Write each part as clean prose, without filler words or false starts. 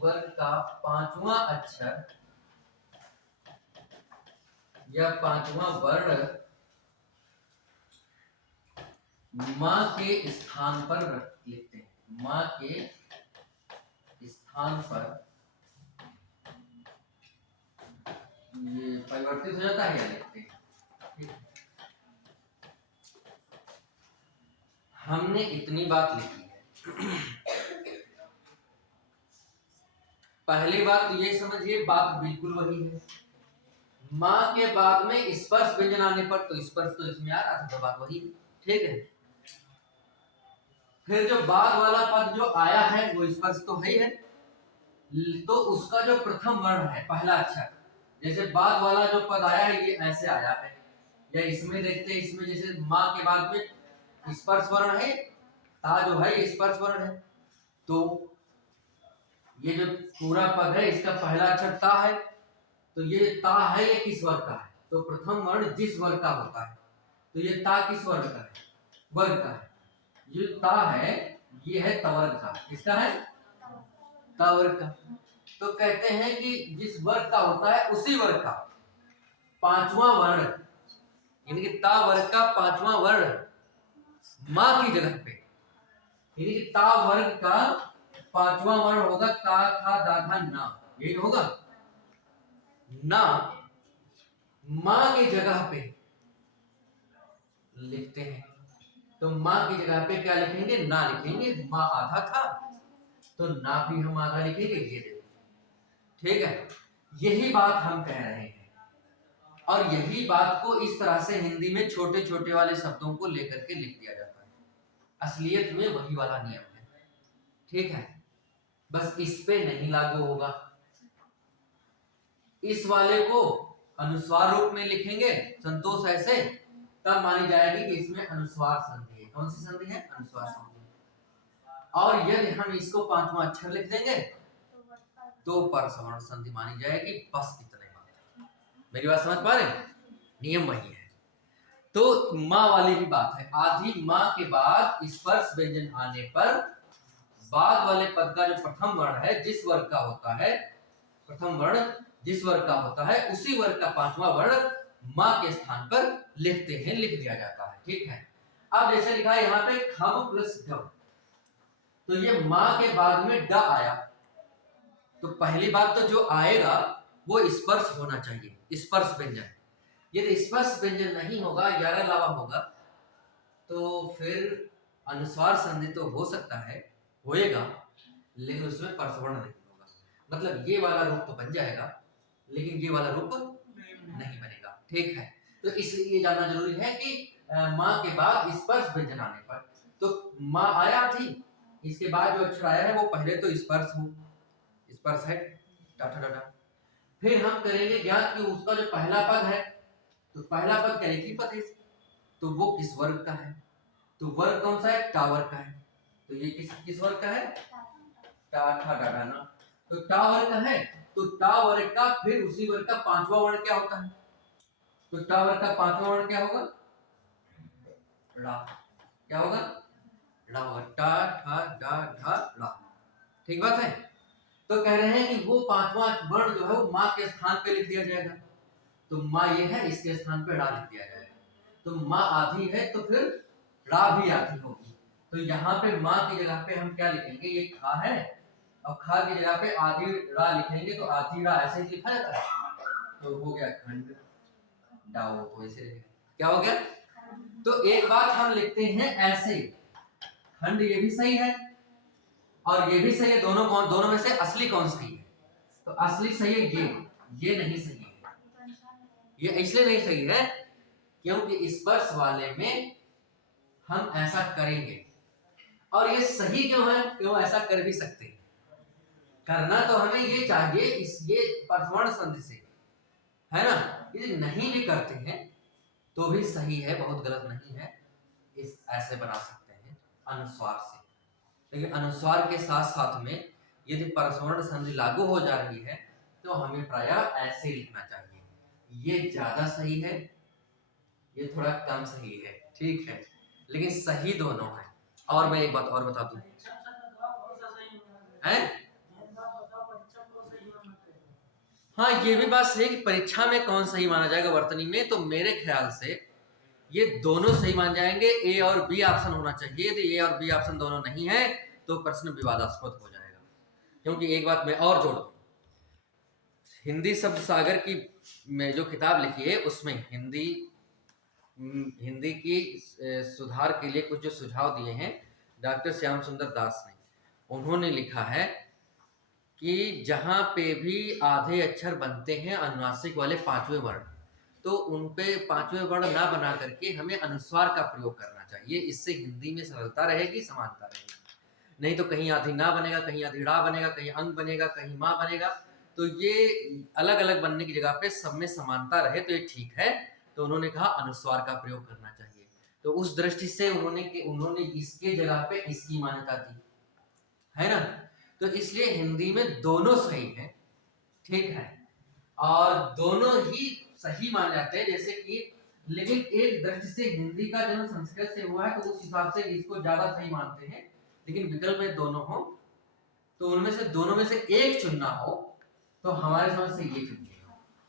वर्ग का पांचवा अक्षर या पांचवा वर्ण माँ के स्थान पर लिखते हैं। माँ के स्थान पर ये परिवर्तित हो जाता है या लिखते हैं। हमने इतनी बात लिखी है। पहली बात तो ये समझिए, बात बिल्कुल वही है। माँ के बाद में स्पर्श व्यंजन आने पर तो स्पर्श तो इसमें आ रहा था, तो बात वही, ठीक है। फिर जो बाद वाला पद जो आया है वो स्पर्श तो है ही है, तो उसका जो प्रथम वर्ण है पहला अक्षर, जैसे बाद वाला जो पद आया है ये ऐसे आया है, या इसमें देखते हैं, इसमें जैसे माँ के बाद में स्पर्श वर्ण है, ता जो है ये स्पर्श वर्ण है, तो ये जो पूरा पद है इसका पहला अक्षर ता है, तो ये ता है ये किस वर्ग का है, तो प्रथम वर्ण जिस वर्ग का होता है, तो ये ता किस वर्ग का है, वर्ग का है। ये ता है ये है तवर्ग का, किसका है, तवर्ग का। तो कहते हैं कि जिस वर्ग का होता है उसी वर्ग का पांचवा वर्ण, यानी कि ता वर्ग का पांचवा वर्ण माँ की जगह पे, यानी कि ता वर्ग का पांचवा वर्ण होगा ता था दा था ना, यही होगा ना, माँ की जगह पे लिखते हैं। तो माँ की जगह पे क्या लिखेंगे, ना लिखेंगे, माँ आधा था तो ना भी हम आधा लिखेंगे, ये देखो, ठीक है। यही बात हम कह रहे हैं, और यही बात को इस तरह से हिंदी में छोटे छोटे वाले शब्दों को लेकर के लिख दिया जाता है। असलियत में वही वाला नियम है, ठीक है, बस इस पे नहीं लागू होगा। इस वाले को अनुस्वार रूप में लिखेंगे संतोष ऐसे, तब मानी जाएगी कि इसमें अनुस्वार संधि है। कौन सी संधि है, अनुस्वार संधि। और यदि हम इसको पांचवा अक्षर लिख देंगे तो परसवर्ण संधि मानी जाएगी। बस इतने बात, मेरी बात समझ पा रहे हैं, नियम वही है। तो माँ वाली भी बात है, आधी माँ के बाद स्पर्श व्यंजन आने पर बाद वाले पद का जो प्रथम वर्ण है जिस वर्ग का होता है, प्रथम वर्ण जिस वर्ग का होता है उसी वर्ग का पांचवा वर्ण माँ के स्थान पर लिखते हैं, लिख दिया जाता है, ठीक है। अब जैसे लिखा है यहाँ पे खम प्लस ड, तो ये माँ के बाद में ड आया, तो पहली बात तो जो आएगा वो स्पर्श होना चाहिए, स्पर्श व्यंजन। यदि स्पर्श व्यंजन नहीं होगा, ग्यारह लावा होगा, तो फिर अनुस्वार संधि तो हो सकता है, होएगा, लेकिन उसमें परसवर्ण नहीं होगा। मतलब ये वाला रूप तो बन जाएगा, लेकिन ये वाला रूप नहीं बनेगा, ठीक है। तो इसलिए ये जानना जरूरी है कि माँ के बाद स्पर्श व्यंजन आने पर, तो माँ आया थी, इसके बाद जो अक्षर आया है वो पहले तो स्पर्श हो, स्पर्श है टाटा टाटा। फिर हम करेंगे ज्ञात कि उसका जो पहला पद है, तो पहला पद क्या, एक ही पद है, तो वो किस वर्ग का है, तो वर्ग कौन सा है, टा वर्ग का है, तो ये किस वर्ग का है, टा था डाटा ना, तो टा वर्ग का है, तो टा वर्ग का फिर उसी वर्ग का पांचवा वर्ण क्या होता है, तो टा वर्ग का पांचवा वर्ण क्या होगा, ड़ा, क्या होगा, ड़ा होगा, टा ठा डा ढा ड़ा, ठीक बात है। तो कह रहे हैं कि वो पांचवा वर्ण जो है वो माँ के स्थान पे लिख दिया जाएगा, तो माँ ये है, इसके स्थान पे ड़ा लिख दिया जाएगा, तो माँ आधी है तो फिर ड़ा भी आधी होगी, तो यहाँ पे माँ की जगह पे हम क्या लिखेंगे, ये खा है, और खा की जगह पे आधी ड़ा लिखेंगे, तो आधी ड़ा ऐसे ही लिखा जाता है, तो हो गया खंड डाओ, तो ऐसे क्या हो गया। तो एक बात हम लिखते हैं ऐसे, खंड ये भी सही है और ये भी सही है, दोनों में से असली कौन सही है, तो असली सही है ये नहीं सही है, ये इसलिए नहीं सही है क्योंकि स्पर्श वाले में हम ऐसा करेंगे, और ये सही क्यों है, क्यों ऐसा कर भी सकते हैं, करना तो हमें ये चाहिए ये परसवर्ण संधि से, है ना। यदि नहीं भी करते हैं तो भी सही है, बहुत गलत नहीं है, इस ऐसे बना सकते हैं अनुस्वार से, लेकिन अनुस्वार के साथ साथ में यदि परसवर्ण संधि लागू हो जा रही है तो हमें प्रायः ऐसे लिखना चाहिए, ये ज्यादा सही है, ये थोड़ा कम सही है, ठीक है, लेकिन सही दोनों है। और मैं एक बात और बता दूं, है हाँ, ये भी बात सही है कि परीक्षा में कौन सही माना जाएगा वर्तनी में, तो मेरे ख्याल से ये दोनों सही मान जाएंगे, ए और बी ऑप्शन होना चाहिए। यदि ए और बी ऑप्शन दोनों नहीं है तो प्रश्न विवादास्पद हो जाएगा। क्योंकि एक बात मैं और जोड़ दूं, हिंदी शब्द सागर की में जो किताब लिखी है उसमें हिंदी की सुधार के लिए कुछ जो सुझाव दिए हैं डॉक्टर श्याम सुंदर दास ने, उन्होंने लिखा है कि जहां पे भी आधे अक्षर बनते हैं अनुनासिक वाले पांचवें वर्ण, तो उन पे पांचवें वर्ण ना बना करके हमें अनुस्वार का प्रयोग करना चाहिए। इससे हिंदी में सरलता रहेगी, समानता रहेगी। नहीं तो कहीं आधी ना बनेगा, कहीं आधी ड़ा बनेगा, कहीं अंग बनेगा, कहीं माँ बनेगा। तो ये अलग अलग बनने की जगह पे सब में समानता रहे तो ये ठीक है। तो उन्होंने कहा अनुस्वार का प्रयोग करना चाहिए। तो उस दृष्टि से उन्होंने इसके जगह पे इसकी मान्यता दी है ना। तो इसलिए हिंदी में दोनों सही है, ठीक है, और दोनों ही सही माने जाते हैं। जैसे कि लेकिन एक दृष्टि से हिंदी का जन्म संस्कृत से हुआ है तो उस हिसाब से इसको ज्यादा सही मानते हैं। लेकिन विकल्प में दोनों हो तो उनमें से दोनों में से एक चुनना हो तो हमारे समझ से ये चुनिए,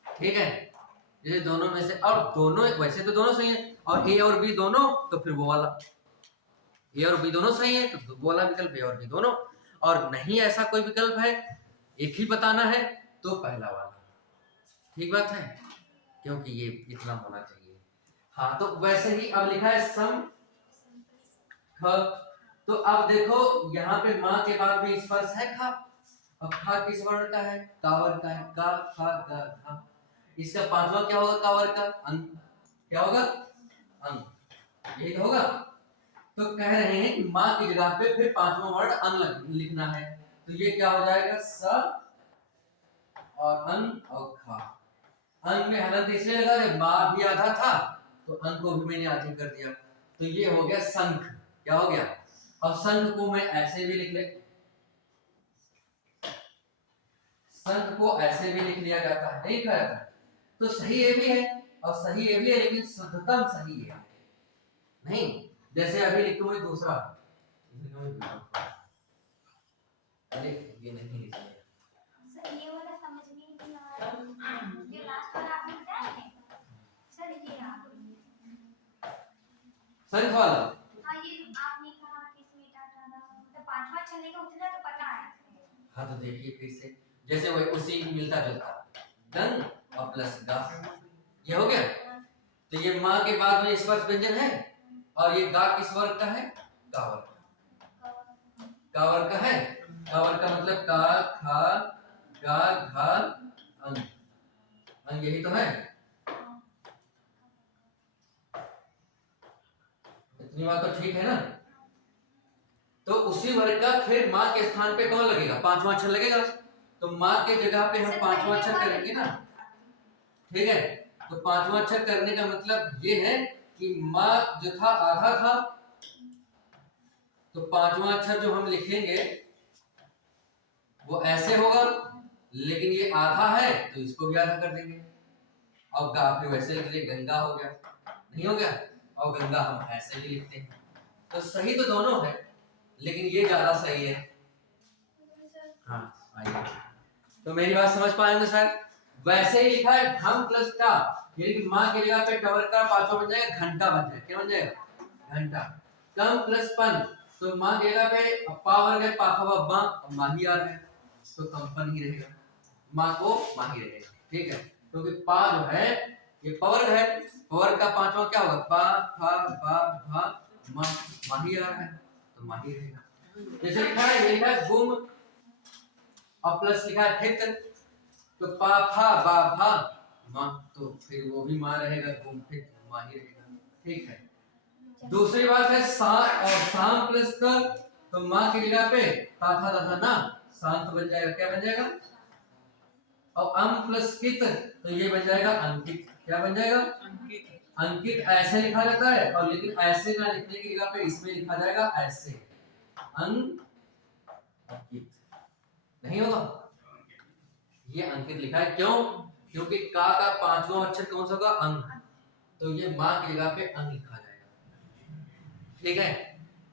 ठीक है। जैसे दोनों में से, और दोनों वैसे तो दोनों सही है, और ए और बी दोनों तो फिर वो वाला, ए और बी दोनों सही है तो वो वाला विकल्प ए और बी दोनों, और नहीं ऐसा कोई विकल्प है एक ही बताना है तो पहला वाला, ठीक बात है। क्योंकि ये इतना होना चाहिए। हाँ, तो वैसे ही अब लिखा है सम ख, तो अब देखो यहाँ पे माँ के बाद में स्पर्श है खा। अब खा किस वर्ण का है? कावर का है। का खा गा घा। इसका पांचवा क्या होगा? कावर का अंग क्या होगा? अंग, यही तो होगा। तो कह रहे हैं कि माँ की जगह पे फिर पांचवा वर्ण अंग लिखना है। तो ये क्या हो जाएगा? स और अंग और खा। अंग में हलंत इसलिए लगा माँ भी आधा था तो अंग को भी मैंने आधी कर दिया, तो ये हो गया संख। क्या हो गया? अब संख को मैं ऐसे भी लिख ले, संख को ऐसे भी लिख लिया जाता है, नहीं कहा जाता। तो सही ये भी है और सही ये भी है, लेकिन शुद्धतम सही है नहीं। जैसे अभी लिखूं मैं दूसरा, अरे ये नहीं लिख सर ये वाला समझ में नहीं आ रहा, जो लास्ट वाला आपने बताया है सर, ये संख वाला। हाँ, ये आपने कहा कि इसमें टाटा ना मतलब पांचवा चलेगा उतना तो पता है। हाँ, तो देखिए फिर से जैसे वही उसी मिलता जुलता गंग और प्लस गा, ये हो गया। तो ये माँ के बाद में स्पर्श व्यंजन है और ये गा किस वर्ग का है? कावर का। कावर का है। कावर का मतलब का खा गा घा अंग, अंग यही तो है। इतनी बात तो ठीक है ना। तो उसी वर्ग का फिर माँ के स्थान पे कौन लगेगा? पांचवा अक्षर लगेगा। तो माँ के जगह पे हम पांचवा अक्षर करेंगे ना, ठीक है। तो पांचवा अक्षर करने का मतलब ये है कि माँ जो था आधा था, तो पांचवा अक्षर जो हम लिखेंगे वो ऐसे होगा, लेकिन ये आधा है तो इसको भी आधा कर देंगे। अब गा फिर वैसे लिख लिए, गंगा हो गया, नहीं हो गया। और गंगा हम ऐसे भी लिखते हैं। तो सही तो दोनों है लेकिन ये ज्यादा सही है। हाँ आइए, तो मेरी बात समझ पाएंगे सर। वैसे ही लिखा है घम प्लस टा, यानी कि माँ की जगह पे टवर का पांचवा बन जाएगा घंटा बन जाएगा। क्या बन जाएगा? घंटा। कम प्लस पन, तो माँ की जगह पे पावर गए पाखवा बा, माही आ रहा है तो कंपन ही रहेगा, माँ को माही रहेगा, ठीक है। क्योंकि पा जो है ये पवर्ग है, पवर्ग का पांचवा क्या होगा? पा फा बा भा मा, माही आ रहा है तो माही रहेगा। जैसे लिखा है, ये लिखा है गुम और प्लस लिखा है फित्र, तो पा फा बा भा मा, तो फिर वो भी माँ रहेगा, गुम फित्र माही रहेगा, ठीक है। दूसरी बात है सा और शाम प्लस कर, तो माँ की जगह पे था तथा ना शांत बन जाएगा। क्या बन जाएगा? और अम प्लस कित, तो ये बन जाएगा अंकित। क्या बन जाएगा? अंकित। अंकित ऐसे लिखा जाता है, और लेकिन ऐसे ना लिखने की जगह पे इसमें लिखा जाएगा ऐसे, अंकित नहीं होगा, ये अंकित लिखा है। क्यों? क्योंकि का पांचवा अक्षर कौन सा होगा? अंग, तो ये माँ की जगह पे अंग लिखा जाएगा, ठीक है।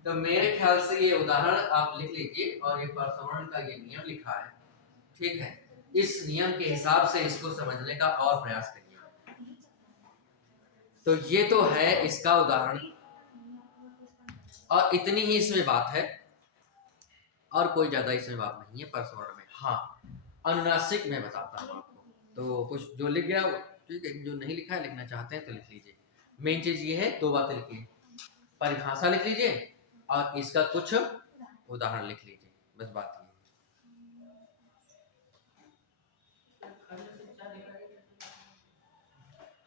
तो मेरे ख्याल से ये उदाहरण आप लिख लीजिए और ये परसवर्ण का ये नियम लिखा है, ठीक है। इस नियम के हिसाब से इसको समझने का और प्रयास करिए। तो ये तो है इसका उदाहरण, और इतनी ही इसमें बात है, और कोई ज्यादा इसमें बात नहीं है परस्वर्ण में। हाँ, अनुनासिक में बताता हूँ आपको। तो कुछ जो लिख गया ठीक है, जो नहीं लिखा है लिखना चाहते हैं तो लिख लीजिए। मेन चीज ये है, दो बातें लिखिए, परिभाषा लिख लीजिए और इसका कुछ उदाहरण लिख लीजिए, बस बात ये।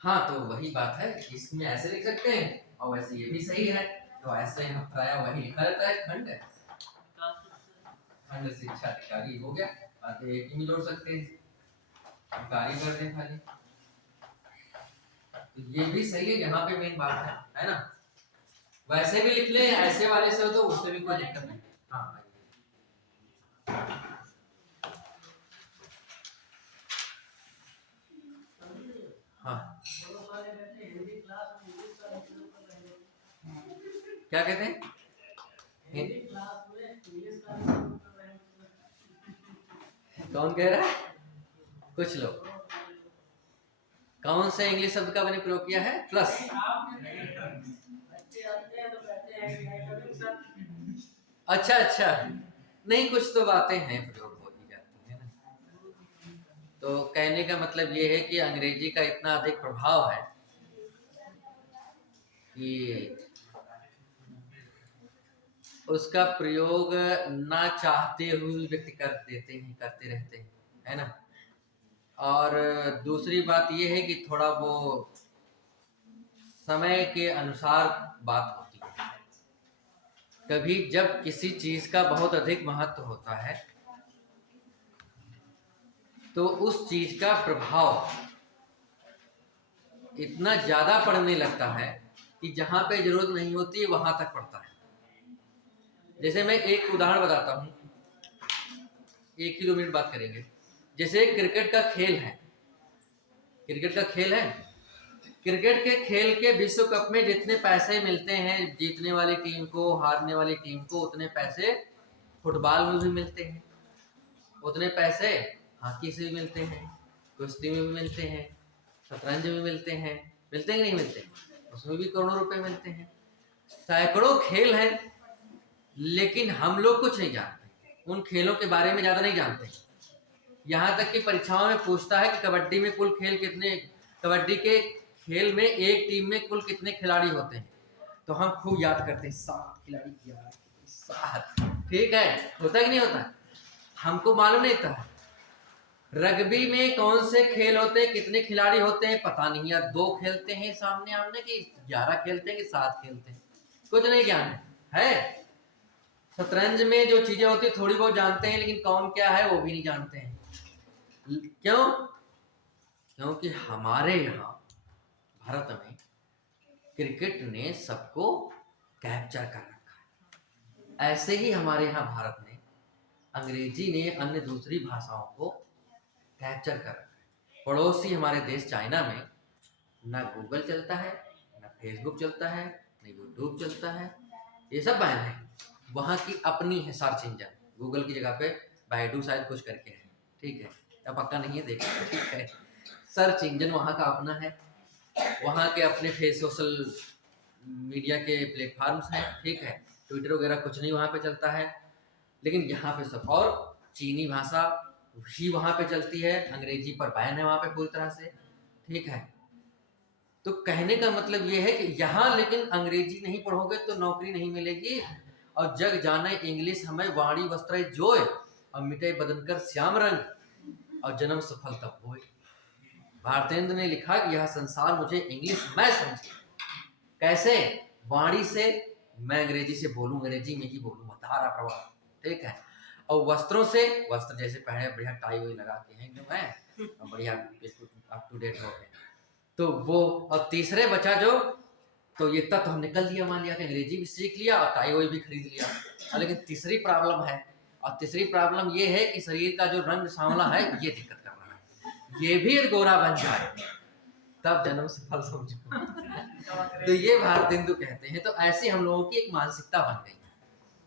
हाँ, तो वही बात है, इसमें ऐसे लिख सकते हैं और वैसे ये भी सही है। तो ऐसे प्राय वही लिखा रहता है, खंड खंड शिक्षा अधिकारी हो गया, और एक ही जोड़ सकते हैं, अधिकारी कर दें खाली। तो ये भी सही है, यहाँ पे मेन बात है ना। वैसे भी लिख ले, ऐसे वाले से हो तो उससे भी कोई दिक्कत नहीं। हाँ हाँ, क्या कहते हैं? कौन कह रहा है? कुछ लोग। कौन से इंग्लिश शब्द का मैंने प्रयोग किया है? प्लस। अच्छा अच्छा, नहीं कुछ तो बातें हैं प्रयोग हो ही जाती है ना। तो कहने का मतलब ये है कि अंग्रेजी का इतना अधिक प्रभाव है कि उसका प्रयोग ना चाहते हुए व्यक्ति करते रहते हैं, है ना। और दूसरी बात ये है कि थोड़ा वो समय के अनुसार बात होती है। कभी जब किसी चीज का बहुत अधिक महत्व होता है तो उस चीज का प्रभाव इतना ज्यादा पड़ने लगता है कि जहां पे जरूरत नहीं होती वहां तक पड़ता है। जैसे मैं एक उदाहरण बताता हूं, 1 ही 2 मिनट बात करेंगे। जैसे क्रिकेट का खेल है, क्रिकेट का खेल है, क्रिकेट के खेल के विश्व कप में जितने पैसे मिलते हैं जीतने वाली टीम को, हारने वाली टीम को, उतने पैसे फुटबॉल में भी मिलते हैं, उतने पैसे हॉकी से भी मिलते हैं, कुश्ती में भी मिलते हैं, शतरंज में मिलते हैं, मिलते हैं कि नहीं मिलते? उसमें भी करोड़ों रुपए मिलते हैं। सैकड़ों खेल हैं, लेकिन हम लोग कुछ नहीं जानते, उन खेलों के बारे में ज्यादा नहीं जानते। यहाँ तक कि परीक्षाओं में पूछता है कि कबड्डी में कुल खेल कितने, कबड्डी के खेल में एक टीम में कुल कितने खिलाड़ी होते हैं, तो हम खूब याद करते हैं 7 खिलाड़ी, 7, ठीक है, होता है कि नहीं होता? हमको मालूम नहीं था रग्बी में कौन से खेल होते हैं, कितने खिलाड़ी होते हैं, पता नहीं यार, 2 खेलते हैं सामने आमने की, 11 खेलते हैं कि 7 खेलते हैं, कुछ नहीं ज्ञान है। शतरंज में जो चीजें होती है थोड़ी बहुत जानते हैं, लेकिन कौन क्या है वो भी नहीं जानते हैं। क्यों? क्योंकि हमारे यहाँ भारत में क्रिकेट ने सबको कैप्चर कर रखा है। ऐसे ही हमारे यहाँ भारत में अंग्रेजी ने अन्य दूसरी भाषाओं को कैप्चर कर रखा है। पड़ोसी हमारे देश चाइना में ना गूगल चलता है, ना फेसबुक चलता है, ना यूट्यूब चलता है, ये सब बैन है। वहाँ की अपनी है सर्च इंजन, गूगल की जगह पे बैडू शायद कुछ करके है, ठीक है, अब पक्का नहीं है, देखो, ठीक है। सर्च इंजन वहाँ का अपना है, वहाँ के अपने सोशल मीडिया के प्लेटफॉर्म्स हैं, ठीक है, ट्विटर वगैरह कुछ नहीं वहाँ पे चलता है, लेकिन यहाँ पे सब, और चीनी भाषा ही वहाँ पे चलती है, अंग्रेजी पर बैन है वहाँ पे पूरी तरह से, ठीक है। तो कहने का मतलब ये है कि यहाँ लेकिन अंग्रेजी नहीं पढ़ोगे तो नौकरी नहीं मिलेगी, और जग जाने इंग्लिश हमें वाणी वस्त्र जोय, और मिटे बदन कर श्याम रंग, और जन्म सफल तब होए। भारतेंद्र ने लिखा कि यह संसार मुझे इंग्लिश मैं समझे, कैसे? वाणी से, मैं अंग्रेजी से बोलूं, अंग्रेजी में ही बोलूं, धारा प्रवाह, ठीक है। और वस्त्रों से, वस्त्र जैसे पहने बढ़िया टाई वाई लगा के हैं एकदम है, बढ़िया अप टू डेट हो गए, तो वो। और तीसरे बचा जो, तो ये तक तो हमने कल दिया, मान लिया कि अंग्रेजी भी सीख लिया और टाई वाई भी खरीद लिया, लेकिन तीसरी प्रॉब्लम है, और तीसरी प्रॉब्लम ये है कि शरीर का जो रंग सांवला है ये दिक्कत कर रहा है, ये भी गोरा बन जाए तब जन्म सफल समझो। तो ये भारतेंदु कहते हैं। तो ऐसी हम लोगों की एक मानसिकता बन गई है,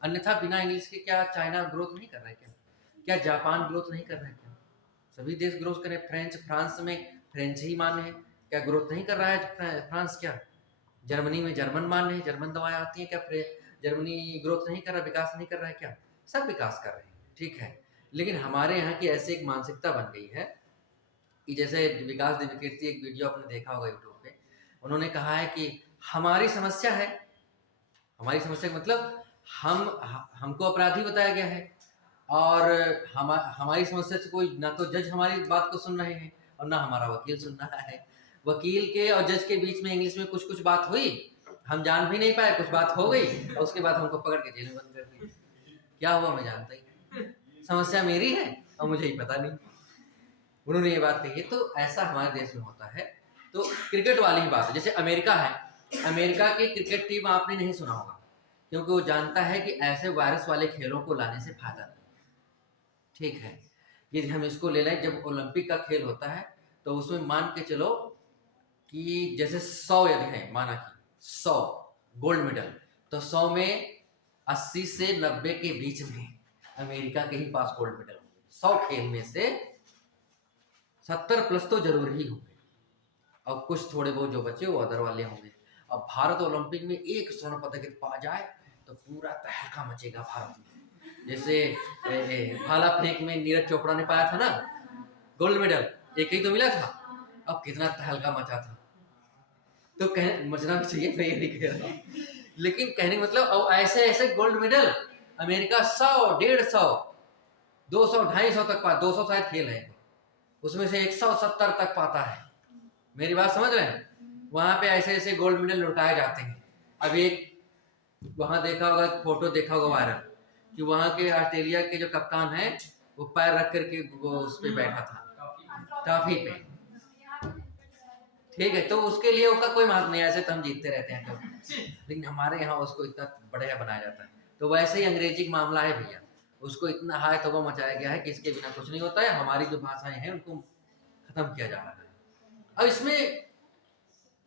अन्यथा बिना इंग्लिश के क्या चाइना ग्रोथ नहीं कर रहा है क्या? क्या जापान ग्रोथ नहीं कर रहा है क्या? सभी देश ग्रोथ करें। फ्रांस में फ्रेंच ही मान्य है, क्या ग्रोथ नहीं कर रहा है फ्रांस? क्या जर्मनी में जर्मन मान्य है, जर्मन दवाएं आती हैं, क्या जर्मनी ग्रोथ नहीं कर रहा, विकास नहीं कर रहा है? क्या सब विकास कर रहे हैं, ठीक है। लेकिन हमारे यहाँ की ऐसी एक मानसिकता बन गई है कि जैसे विकास देवी कीर्ति, एक वीडियो आपने देखा होगा यूट्यूब पे, उन्होंने कहा है कि हमारी समस्या है, हमारी समस्या का मतलब हमको अपराधी बताया गया है, और हमारी समस्या से कोई ना तो जज हमारी बात को सुन रहे हैं और ना हमारा वकील सुन रहा है। वकील के और जज के बीच में इंग्लिश में कुछ कुछ बात हुई, हम जान भी नहीं पाए, कुछ बात हो गई और उसके बाद हमको पकड़ के जेल में बंद कर दिया। क्या हुआ मैं जानता ही नहीं, समस्या मेरी है और मुझे ही पता नहीं। उन्होंने ये बात कही है। तो ऐसा हमारे देश में होता है। तो क्रिकेट वाली ही बात है, जैसे अमेरिका है, अमेरिका की क्रिकेट टीम आपने नहीं सुना होगा, क्योंकि वो जानता है कि ऐसे वायरस वाले खेलों को लाने से फायदा नहीं, ठीक है। यदि हम इसको ले लें, जब ओलंपिक का खेल होता है तो उसमें मान के चलो कि जैसे 100 यदि है, माना कि 100 गोल्ड मेडल, तो 100 में 80 से 90 के बीच में अमेरिका के ही पास गोल्ड मेडल होंगे। 100 खेल में से 70 प्लस तो जरूर ही होंगे, और कुछ थोड़े बहुत जो बचे वो अदर वाले होंगे। अब भारत ओलंपिक में एक स्वर्ण पदक पा जाए तो पूरा तहलका मचेगा भारत में। जैसे भाला फेंक में नीरज चोपड़ा ने पाया था ना गोल्ड मेडल, एक ही तो मिला था, अब कितना तहलका मचा था। तो मचना भी चाहिए, मैं ये नहीं कह रहा हूँ, लेकिन कहने का मतलब अब ऐसे ऐसे गोल्ड मेडल अमेरिका 100, 150, 200, 250 तक पा, 200 शायद खेल है, उसमें से 170 तक पाता है। मेरी बात समझ रहे हैं? वहां पे ऐसे ऐसे गोल्ड मेडल लुटाए जाते हैं। अब एक वहां देखा होगा, फोटो देखा होगा वायरल, कि वहां के ऑस्ट्रेलिया के जो कप्तान है वो पैर रख करके वो उस पे बैठा था, ट्रॉफी पे, ठीक है। तो उसके लिए उसका कोई महत्व नहीं, ऐसे तो हम जीतते रहते हैं तो, लेकिन हमारे यहाँ उसको इतना बढ़िया बनाया जाता है। तो वैसे ही अंग्रेजी का मामला है भैया, उसको इतना हाय तौबा मचाया गया है कि इसके बिना कुछ नहीं होता है। हमारी जो भाषाएं हैं उनको खत्म किया जा रहा है। अब इसमें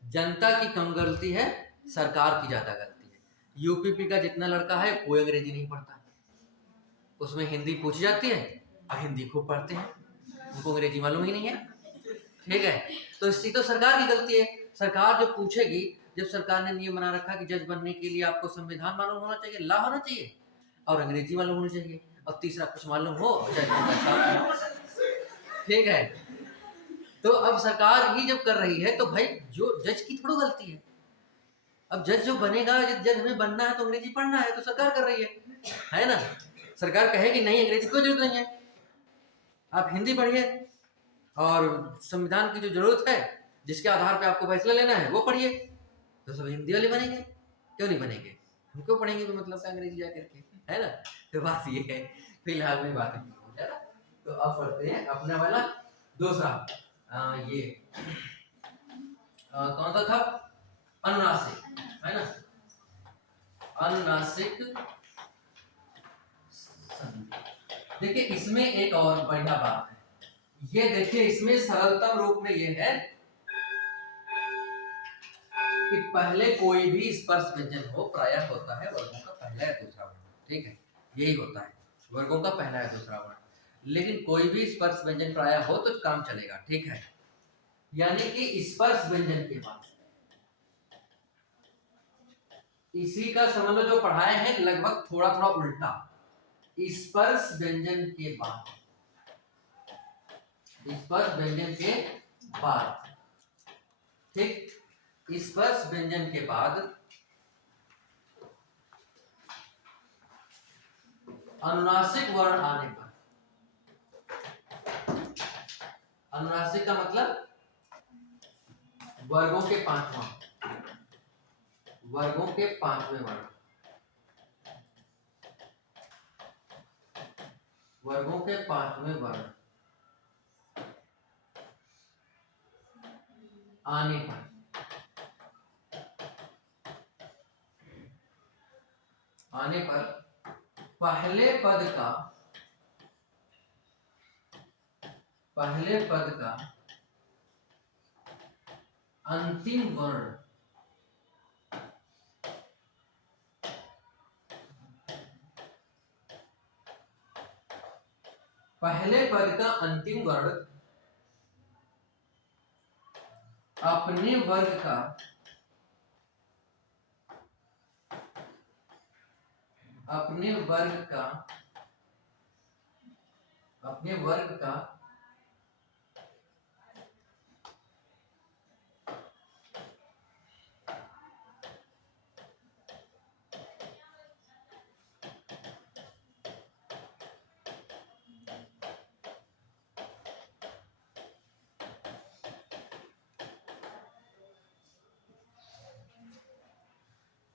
जनता की कम गलती है, सरकार की ज्यादा गलती है। यूपीपी का जितना लड़का है कोई अंग्रेजी नहीं पढ़ता, उसमें हिंदी पूछी जाती है और हिंदी खूब पढ़ते हैं, उनको अंग्रेजी मालूम ही नहीं है, ठीक है। तो इसकी तो सरकार की गलती है। सरकार जो पूछेगी, जब सरकार ने नियम बना रखा कि जज बनने के लिए आपको संविधान मालूम होना चाहिए, लॉ होना चाहिए, और अंग्रेजी मालूम होनी चाहिए, और तीसरा कुछ मालूम हो, ठीक है। तो अब सरकार ही जब कर रही है तो भाई जो जज की थोड़ी गलती है। अब जज जो बनेगा, जज हमें बनना है तो अंग्रेजी पढ़ना है, तो सरकार कर रही है ना। सरकार कहेगी नहीं अंग्रेजी कोई जरूरत नहीं है, आप हिंदी पढ़िए, और संविधान की जो जरूरत है जिसके आधार पे आपको फैसला लेना है वो पढ़िए, तो सब हिंदी वाले बनेंगे। क्यों नहीं बनेंगे? हम क्यों पढ़ेंगे मतलब से अंग्रेजी जा करके, है ना। तो बात ये है, फिलहाल में बात है ना। तो अब पढ़ते हैं अपना वाला दूसरा, ये कौन सा था? अनुनासिक, है ना। अनुनासिक संधि। देखिए इसमें एक और बढ़िया बात है, ये देखिए इसमें सरलतम रूप में ये है कि पहले कोई भी स्पर्श व्यंजन हो, प्रायः होता है वर्गों का पहला या दूसरा वर्ण, ठीक है, यही होता है वर्गों का पहला या दूसरा वर्ण। लेकिन कोई भी स्पर्श व्यंजन प्रायः हो तो काम चलेगा, ठीक है। यानी कि स्पर्श व्यंजन के बाद, इसी का समझ लो जो पढ़ाए हैं लगभग थोड़ा थोड़ा उल्टा। स्पर्श व्यंजन के बाद, स्पर्श व्यंजन के बाद, ठीक, स्पर्श व्यंजन के बाद अनुनासिक वर्ण आने पर, अनुनासिक का मतलब वर्गों के पांचवा, वर्गों के पांचवें वर्ण, वर्गों के पांचवें वर्ण आने पर, आने पर पहले पद का, पहले पद का अंतिम वर्ण पहले पद का अंतिम वर्ण अपने वर्ग का अपने वर्ग का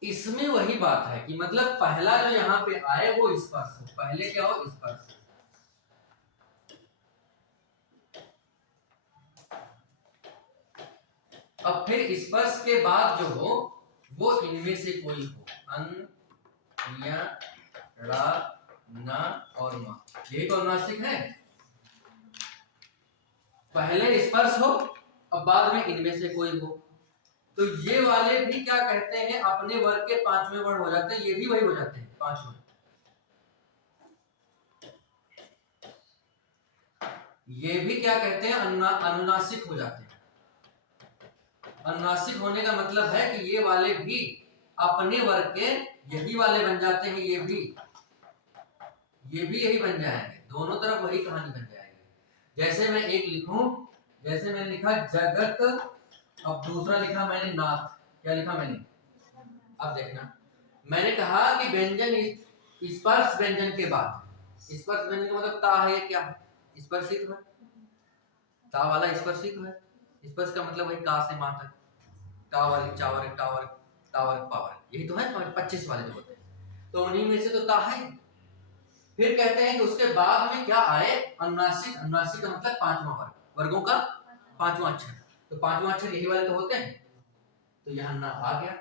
इसमें वही बात है कि मतलब पहला जो यहाँ पे आए वो स्पर्श हो, पहले क्या हो, स्पर्श। अब फिर स्पर्श के बाद जो हो वो इनमें से कोई हो, अन, या, रा, ना और मा, यही तो अनुनासिक है। पहले स्पर्श हो और बाद में इनमें से कोई हो, तो ये वाले भी क्या कहते हैं, अपने वर्ग के पांचवें वर्ण हो जाते हैं, ये भी वही हो जाते हैं पांचवें। ये भी क्या कहते हैं, अनुनासिक हो जाते हैं। अनुनासिक होने का मतलब है कि ये वाले भी अपने वर्ग के यही वाले बन जाते हैं, ये भी यही बन जाएंगे, दोनों तरफ वही कहानी बन जाएगी। जैसे मैं एक लिखूं, जैसे मैंने लिखा जगत, अब दूसरा लिखा मैंने नाथ, क्या लिखा मैंने, अब देखना मैंने कहा कि व्यंजन स्पर्श व्यंजन के बाद, स्पर्श व्यंजन का मतलब ता है, क्या स्पर्शित है, ता वाला स्पर्शित है। स्पर्श का मतलब वही का से मा तक, टावर चावर टावर टावर पावर, यही तो है 25 वाले जो होते हैं, तो उन्हीं में से तो ता है। फिर कहते हैं कि उसके बाद में क्या आए, अनुनासिक। अनुनासिक का मतलब पांचवा वर्ग, वर्गों का पांचवा अक्षर, तो पांचवा अक्षर यही वाले तो होते हैं, तो यहाँ ना आ गया।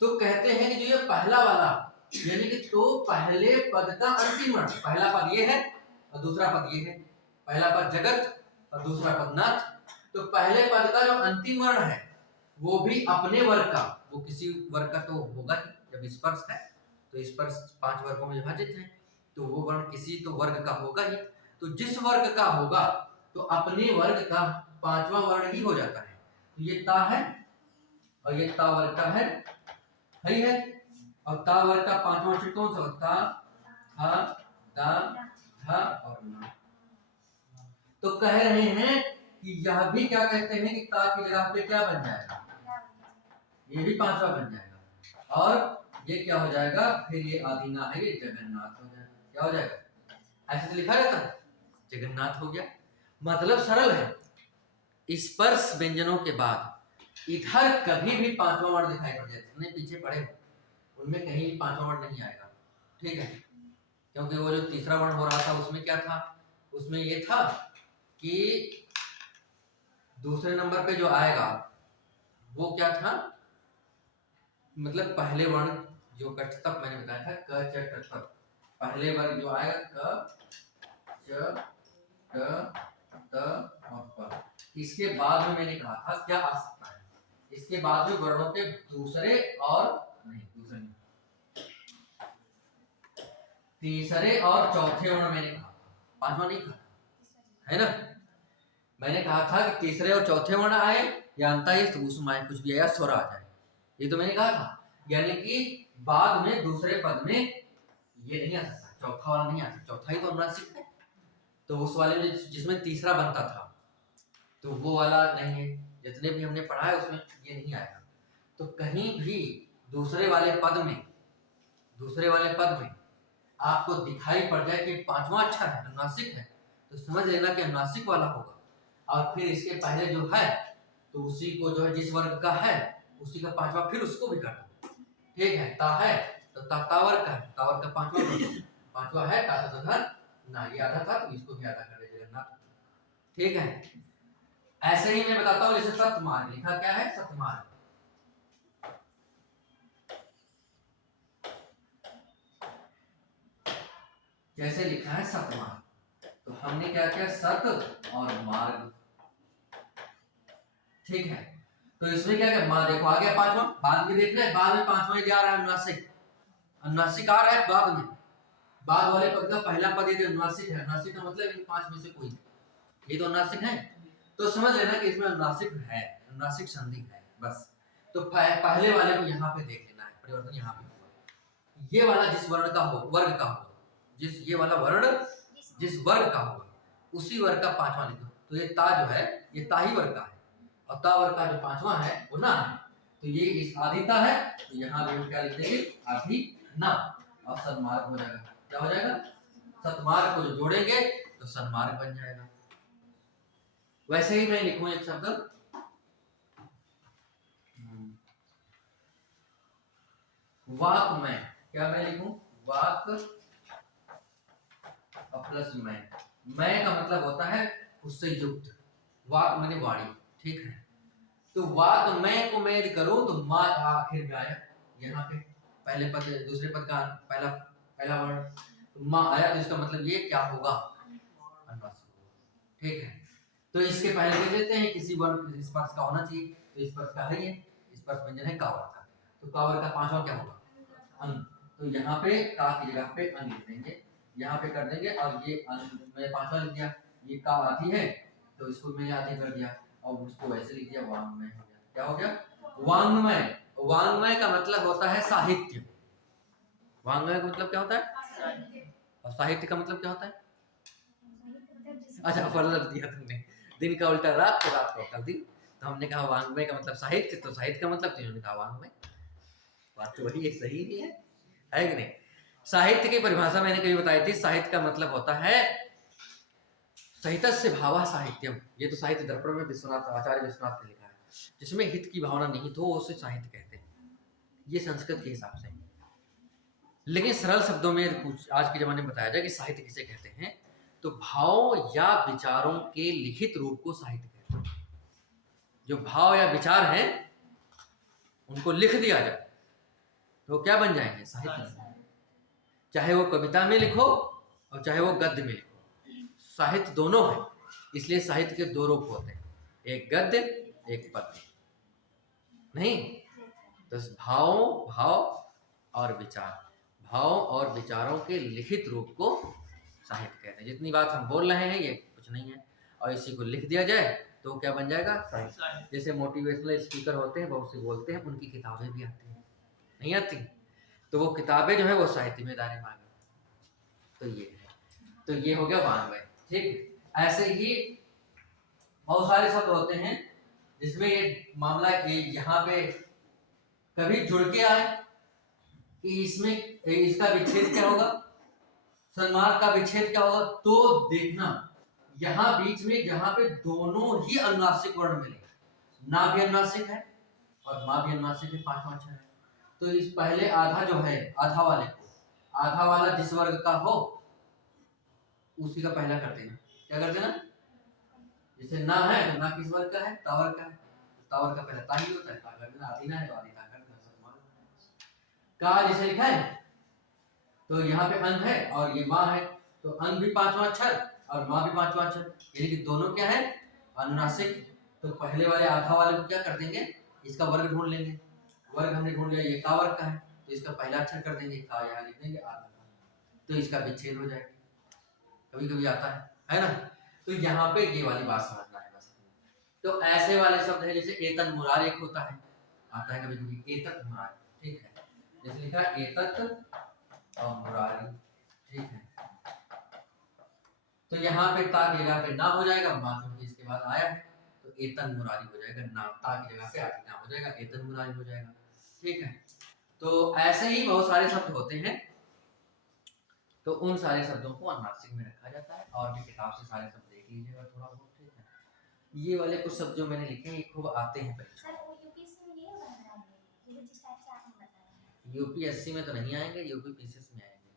तो कहते हैं कि जो ये पहला वाला, यानी कि तो पहले पद का अंतिम वर्ण, पहला पद ये है और दूसरा पद ये है, पहला पद जगत और दूसरा पद नाथ, तो पहले पद का जो अंतिम वर्ण है वो भी अपने वर्ग का, वो किसी वर्ग का तो होगा ही, जब स्पर्श है तो स्पर्श 5 वर्गों में विभाजित है, तो वो वर्ण किसी तो वर्ग का होगा ही, तो जिस वर्ग का होगा तो अपने वर्ग का पांचवा वर्ण ही हो जाता है। तो ये ता है और ये ता वर्ग का है, और ता वर्ग का पांचवा अक्षर कौन सा होता, हा, ता, धा और ना। तो कह रहे हैं कि यह भी क्या कहते हैं कि ता की जगह पे क्या बन जाएगा, ये भी पांचवा बन जाएगा, और ये क्या हो जाएगा, फिर ये आदिना है, ये जगन्नाथ हो जाएगा। क्या हो जाएगा, ऐसे तो लिखा रहता है, जगन्नाथ हो गया। मतलब सरल है, स्पर्श व्यंजनों के बाद इधर कभी भी पांचवा वर्ण दिखाई पड़ जाए, जितने पीछे पड़े उनमें कहीं भी पांचवा वर्ण नहीं आएगा, ठीक है, क्योंकि वो जो तीसरा वर्ण हो रहा था उसमें क्या था, उसमें ये था कि दूसरे नंबर पे जो आएगा वो क्या था, मतलब पहले वर्ण जो कट तक मैंने बताया था, क च ट थ, पहले वर्ग जो आएगा क च ट त और प, इसके बाद में मैंने कहा था क्या आ सकता है, इसके बाद में वर्णों के दूसरे और नहीं, दूसरे नहीं, तीसरे और चौथे वर्ण मैंने कहा, पांचवा नहीं कहा है ना। मैंने कहा था कि तीसरे और चौथे वर्ण आए या अंतःस्थ उसमें आए, कुछ भी आया स्वर आ जाए, ये तो मैंने कहा था, यानी कि बाद में दूसरे पद में ये नहीं आ सकता, चौथा वाला नहीं आ सकता, चौथा ही तो अनुनासिक है, तो उस वाले में जिसमें तीसरा बनता था तो वो वाला नहीं है, जितने भी हमने पढ़ा है उसमें ये नहीं आएगा। तो कहीं भी दूसरे वाले पद में आपको दिखाई पड़ जाए कि पांचवा अक्षर है, अनुनासिक है, तो समझ लेना कि अनुनासिक वाला होगा, और फिर इसके पहले जो है तो उसी को जो है जिस वर्ग का है उसी का पांचवा फिर उसको भी कर दो, ठीक है। ता है तो तावर्ग का है, तावर्ग का पांचवा है, ता से धर ना, ये आधा था तो इसको भी आधा कर दे जगन्नाथ, ठीक है। ऐसे ही मैं बताता हूँ, जैसे सप्तमार्ग लिखा, क्या है सप्तमार्ग, जैसे लिखा है सप्तमार्ग, तो हमने क्या किया, सत और मार्ग, ठीक है। तो इसमें क्या क्या, मां देखो आ गया पांचवा, बाद में देखना है, बाद में पांचवा ही आ रहा है अनुनासिक, अनुनासिक आ रहा है बाद में, बाद वाले पद का पहला पद यदि अनुनासिक है, अनुनासिक का मतलब इन 5 में से कोई, ये तो अनुनासिक है, तो समझ लेना कि इसमें अनुनासिक है, अनुनासिक संधि है बस। तो पहले वाले को यहाँ पे देख लेना है, परिवर्तन यहाँ पे होगा। ये वाला जिस वर्ण का हो, वर्ग का हो, ये वाला वर्ण जिस वर्ग का होगा उसी वर्ग का 5वां लिखो। तो ये ता जो है ये ता ही वर्ग का है, और ता वर्ग का जो 5वां है वो ना है, तो ये इस आदिता है, तो यहाँ भी हम क्या लिख देंगे, आदि ना, और सन्मार्ग हो जाएगा। क्या हो जाएगा, सतमार्ग को जो जोड़ेंगे तो सन्मार्ग बन जाएगा। वैसे ही मैं लिखूं एक शब्द, वाक में, क्या मैं लिखूं, वाक प्लस मैं का मतलब होता है उससे युक्त, वाक माने वाणी, ठीक है। तो वाक मैं को मैं यदि करूं तो माँ आखिर में आया, यहाँ पे पहले पद दूसरे पद का पहला वर्ण तो माँ आया, तो इसका मतलब ये क्या होगा, अनुनासिक, ठीक है। तो इसके पहले कह देते हैं किसी वर्ण स्पर्श का होना चाहिए, तो स्पर्श का है ये, स्पर्श व्यंजन है कावर का, तो कावर का 5वां क्या होगा, अंग। तो यहाँ पे का की जगह पे अंग लिख देंगे, यहाँ पे कर देंगे, और ये अंग मैंने 5वां लिख दिया, ये का आती है तो इसको मैंने आती कर दिया, और उसको वैसे लिख दिया, वांग्मय हो गया। क्या हो गया, वांग्मय। वांग्मय का मतलब होता है साहित्य, वांग्मय का मतलब क्या होता है, और साहित्य का मतलब क्या होता है, अच्छा फर्ज दिया तुमने, दिन का उल्टा रात, तो रात का उल्टा दिन, तो हमने कहा वांग्मय का मतलब साहित्य, तो साहित्य का मतलब तुमने कहा वांग्मय, बात तो वही सही ही है कि नहीं। साहित्य की परिभाषा मैंने कभी बताई थी, साहित्य का मतलब होता है सहितस्य भावा साहित्यम, ये तो साहित्य दर्पण में विश्वनाथ आचार्य विश्वनाथ ने लिखा है, जिसमें हित की भावना निहित हो उसे साहित्य कहते हैं, ये संस्कृत के हिसाब से। लेकिन सरल शब्दों में आज के जमाने में बताया जाए कि साहित्य किसे कहते हैं, तो भाव या विचारों के लिखित रूप को साहित्य कहते हैं। जो भाव या विचार हैं उनको लिख दिया जाए तो क्या बन जाएंगे, साहित्य। चाहे वो कविता में लिखो और चाहे वो गद्य में लिखो, साहित्य दोनों है, इसलिए साहित्य के 2 रूप होते हैं, एक गद्य एक पद्य, नहीं तो भाव और विचार, भाव और विचारों के लिखित रूप को साहित्य कहते हैं। जितनी बात हम बोल रहे हैं ये कुछ नहीं है, और इसी को लिख दिया जाए तो क्या बन जाएगा, साहित्य। जैसे मोटिवेशनल स्पीकर होते हैं, बहुत से बोलते हैं, उनकी किताबें भी आती हैं, नहीं आती, तो वो किताबें जो है वो साहित्य में दायरे मांगे, तो ये है, तो ये हो गया वांग्मय, ठीक। ऐसे ही बहुत सारे शब्द होते हैं जिसमें ये मामला यहाँ पे कभी जुड़ के आए कि इसमें इसका विच्छेद क्या होगा, सन्मार्ग का विच्छेद क्या होगा, तो देखना यहाँ बीच में जहाँ पे दोनों ही अनुनासिक वर्ण मिले, ना भी अनुनासिक है और माँ भी अनुनासिक है, 5वां अक्षर है, तो इस पहले आधा जो है, आधा वाला जिस वर्ग का हो उसी का पहला कर देना। क्या कर देना, जैसे ना है तो ना किस वर्ग का है, तावर का है, तावर का पहला ता ही होता है, ता कर देना, आदि ना है तो आदि ता कर देना, का जैसे लिखा है तो यहाँ पे अन है और ये माँ है, तो अन भी 5वां अक्षर और माँ भी 5वां अक्षर, यानी कि दोनों क्या है, अनुनासिक। तो पहले वाले आधा वाले को क्या कर देंगे, इसका वर्ग ढूंढ लेंगे, वर्ग हमने ढूंढ लिया, ये का वर्ग का है तो इसका पहला अक्षर कर देंगे, का यहाँ लिख देंगे आधा का, तो इसका विच्छेद हो जाएगा, कभी कभी आता है ना। तो यहाँ पे ये वाली बात समझना है बस। तो ऐसे वाले शब्द है जैसे एतन मुरार एक होता है, आता है कभी कभी एतत मुरार, ठीक है, जैसे लिखा एतत और मुरारी, ठीक है। तो यहाँ पे ता की जगह पे ना हो जाएगा, माँ क्योंकि इसके बाद आया है तो एतन मुरारी हो जाएगा, ना ता की जगह पे आगे ना हो जाएगा, एतन मुरारी हो जाएगा, ठीक है। तो ऐसे ही बहुत सारे शब्द होते हैं, तो उन सारे शब्दों को अनुनासिक में रखा जाता है, और भी किताब से सारे शब्द देख लीजिएगा थोड़ा बहुत, ठीक है। ये वाले कुछ शब्द जो मैंने लिखे हैं ये खूब आते हैं परीक्षा, यूपीएससी में तो नहीं आएंगे, यूपीपीसीएस में आएंगे,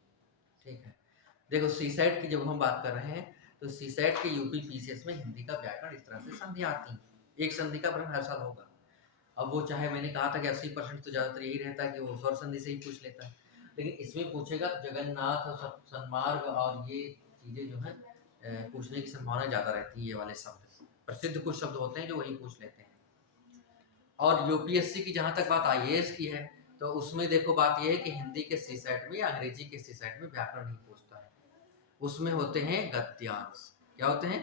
ठीक है। देखो सीसेट की जब हम बात कर रहे हैं तो सीसेट के यूपीपीसीएस में हिंदी का व्याकरण इस तरह से संधि आती है, एक संधि का प्रश्न हर साल होगा। अब वो चाहे मैंने कहा था कि 80% तो ज्यादातर यही रहता है कि वो स्वर संधि से ही पूछ लेता है, लेकिन इसमें पूछेगा तो जगन्नाथ और सन्मार्ग और ये चीजें जो है पूछने की संभावना ज्यादा रहती है, ये वाले शब्द प्रसिद्ध कुछ शब्द होते हैं जो वही पूछ लेते हैं। और यूपीएससी की जहां तक बात आईएएस की है तो उसमें देखो बात यह है कि हिंदी के सी सेट में या अंग्रेजी के सी सेट में व्याकरण नहीं पूछता है, उसमें होते हैं गद्यांश। क्या होते हैं?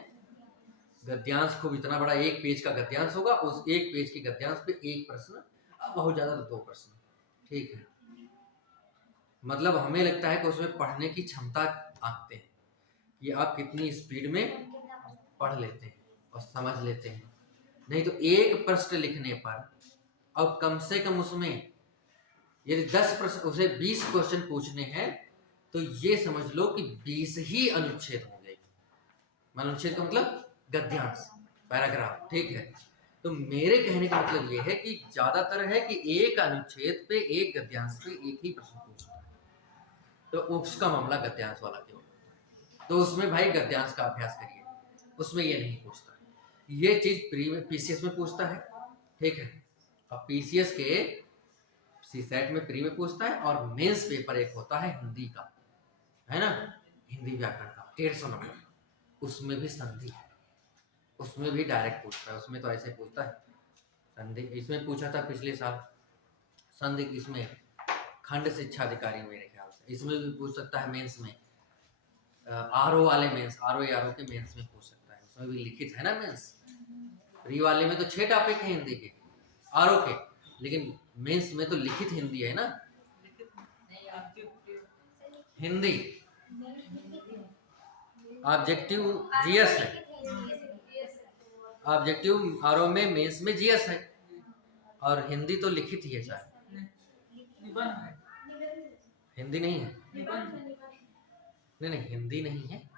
गद्यांश। खूब इतना बड़ा एक पेज का गद्यांश होगा, उस एक पेज के गद्यांश पे एक प्रश्न, बहुत ज्यादा तो 2 प्रश्न। ठीक है, मतलब हमें लगता है कि उसमें पढ़ने की क्षमता आंकते हैं कि आप कितनी स्पीड में पढ़ लेते हैं और समझ लेते हैं। नहीं तो एक प्रश्न लिखने पर और कम से कम उसमें यदि 10 प्रश्न, उसे 20 क्वेश्चन पूछने हैं तो ये समझ लो कि 20 ही अनुच्छेद होंगे। अनुच्छेद का मतलब गद्यांश, पैराग्राफ। ठीक है, तो मेरे कहने का मतलब ये है कि ज्यादातर है कि एक अनुच्छेद पे, एक गद्यांश पे एक ही प्रश्न पूछता है, तो उसका मामला गद्यांश वाला क्यों? तो उसमें भाई गद्यांश का अभ्यास करिए, उसमें ये नहीं पूछता। ये चीज पीसीएस में पूछता है। ठीक है, अब पीसीएस के सी सेट में प्री में पूछता है, और मेंस पेपर एक होता है हिंदी का, है ना, हिंदी व्याकरण का 150 नंबर, उसमें भी संधि है, उसमें भी डायरेक्ट पूछता है। उसमें तो ऐसे पूछता है संधि। इसमें पूछा था पिछले साल संधि, इसमें खंड शिक्षा अधिकारी मेरे ख्याल से। इसमें भी पूछ सकता है मेंस में, आरओ वाले मेंस, आरओ के मेंस में पूछ सकता है। उसमें भी लिखित है ना मेंस। प्री वाले में तो 6 टॉपिक है हिंदी के, आरओ के, लेकिन मेंस में तो लिखित हिंदी है ना, हिंदी ऑब्जेक्टिव जीएस है, ऑब्जेक्टिव आरओ में, मेंस में जीएस है, और हिंदी तो लिखित ही है शायद, हिंदी नहीं है। नहीं नहीं, हिंदी नहीं है।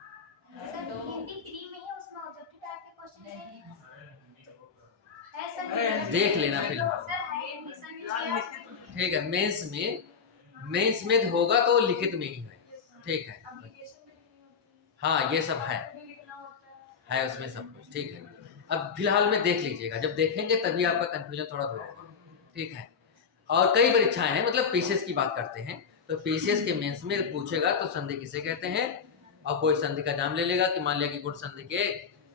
देख लेना फिलहाल। ठीक है, मेंस में होगा तो लिखित में ही है। ठीक है, हाँ ये सब है उसमें सब कुछ। ठीक है, अब फिलहाल में देख लीजिएगा, जब देखेंगे तभी आपका कंफ्यूजन थोड़ा दूर होगा। ठीक है, और कई परीक्षाएं हैं, मतलब पीसीएस की बात करते हैं तो पीसीएस के मेंस में पूछेगा तो संधि किसे कहते हैं, और कोई संधि का नाम ले लेगा कि मान लिया कि गुण संधि के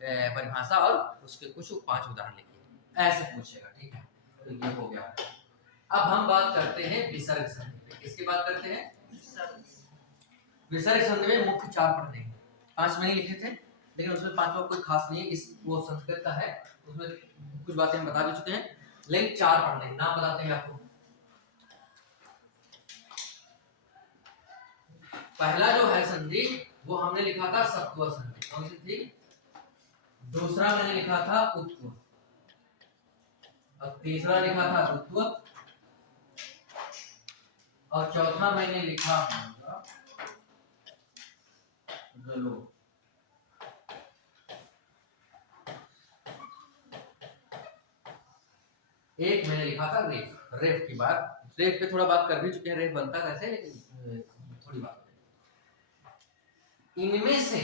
परिभाषा और उसके कुछ 5 उदाहरण लिखिए, ऐसे पूछेगा। ठीक है, तो ये हो गया। अब हम बात करते हैं विसर्ग संधि पे। किसकी बात करते हैं? विसर्ग संधि में मुख्य 4 पढ़ने हैं, 5 मैंने लिखे थे, लेकिन उसमें 5वां कोई खास नहीं है, इस वो संस्कृत का है, उसमें कुछ बातें हम बता भी चुके हैं, लेकिन 4 पढ़ने हैं। नाम बताते हैं आपको। पहला जो है संधि वो हमने लिखा था सत्व संधि, कौन सी थी? दूसरा मैंने लिखा था उत्व, और तीसरा लिखा था उत्व, और चौथा मैंने लिखा गलो। एक मैंने लिखा था रेफ। रेफ की बात, रेफ पे थोड़ा बात कर भी चुके हैं, रेफ बनता कैसे, लेकिन थोड़ी बात। इनमें से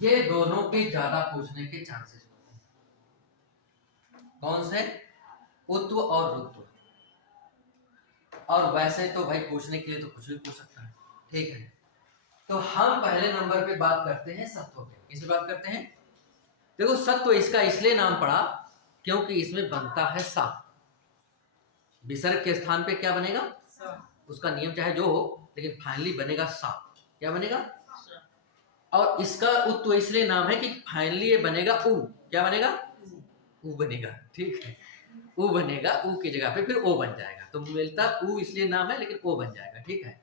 ये दोनों के ज्यादा पूछने के चांसेस होते हैं। कौन से? उत्व और ऋत्व। और वैसे तो भाई पूछने के लिए तो कुछ भी पूछ सकता है। ठीक है, तो हम पहले नंबर पे बात करते हैं सत्व पे। किस बात करते हैं? देखो सत्व इसका इसलिए नाम पड़ा क्योंकि इसमें बनता है सा। विसर्ग के स्थान पे क्या बनेगा? उसका नियम चाहे जो हो, लेकिन फाइनली बनेगा सा। क्या बनेगा? और इसका उत्व इसलिए नाम है कि फाइनली ये बनेगा उ। क्या बनेगा? उ बनेगा। ठीक है, उ बनेगा, उ की जगह पे फिर ओ बन जाएगा, तो मिलता उ इसलिए नाम है, लेकिन ओ बन जाएगा। ठीक है,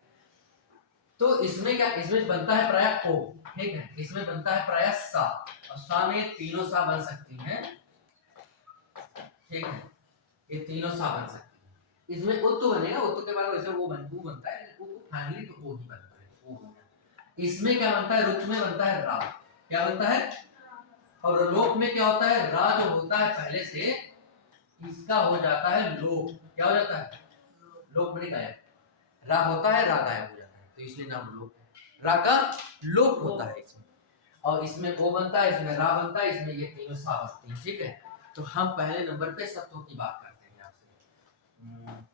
तो इसमें क्या, इसमें बनता है प्रायः ओ। ठीक है, इसमें बनता है प्रायः सा, और सा में तीनों सा बन सकती हैं। ठीक है, ये तीनों सा बन सकती है। इसमें उत्तु बनेगा, उत्तु के बाद वैसे वो बनता है, वो फाइनली तो ओ ही बनता है, ओ बन गया। इसमें क्या बनता है? रुच में बनता है रा। क्या बनता है? और लोक में क्या होता है? रा जो होता है पहले से, इसका हो जाता है लोक। क्या हो जाता है? लोक बने गायब। रा होता है, रा गायब हो जाता है, तो इसलिए नाम लोक है। रा का लोक होता है इसमें, और इसमें ओ बनता है, इसमें रा बनता है, इसमें ये तीनों सा बनती है। ठीक है, तो हम पहले नंबर पे सत्वों की बात करते हैं आपसे।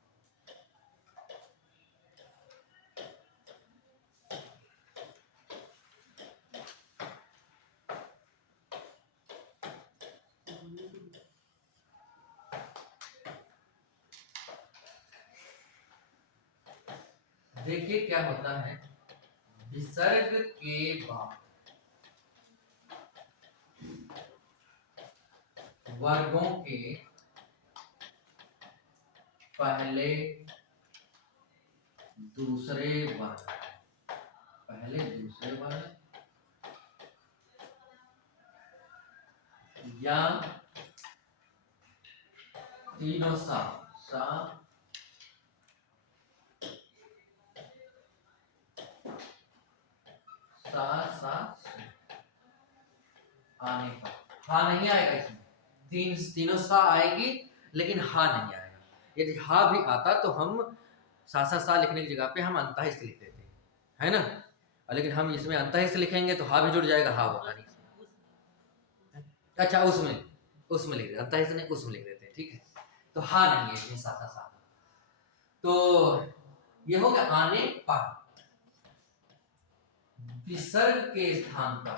देखिए क्या होता है, विसर्ग के बाद वर्गों के पहले दूसरे वर्ग, पहले दूसरे वर्ग या तीनों सा आने का, हा नहीं आएगा इसमें, तीनों सा आएगी लेकिन हा नहीं आएगा। यदि हा भी आता तो हम सा लिखने की जगह पे हम अंतःस्थ लिख देते, है ना। लेकिन हम इसमें अंतःस्थ लिखेंगे तो हा भी जुड़ जाएगा, हा होगा नहीं। अच्छा उसमें लिख देते, अंतःस्थ नहीं उसमें लिख देते, ठीक है। तो हा नहीं है इसमें सा। तो ये हो गया आने पर, विसर्ग के स्थान पर,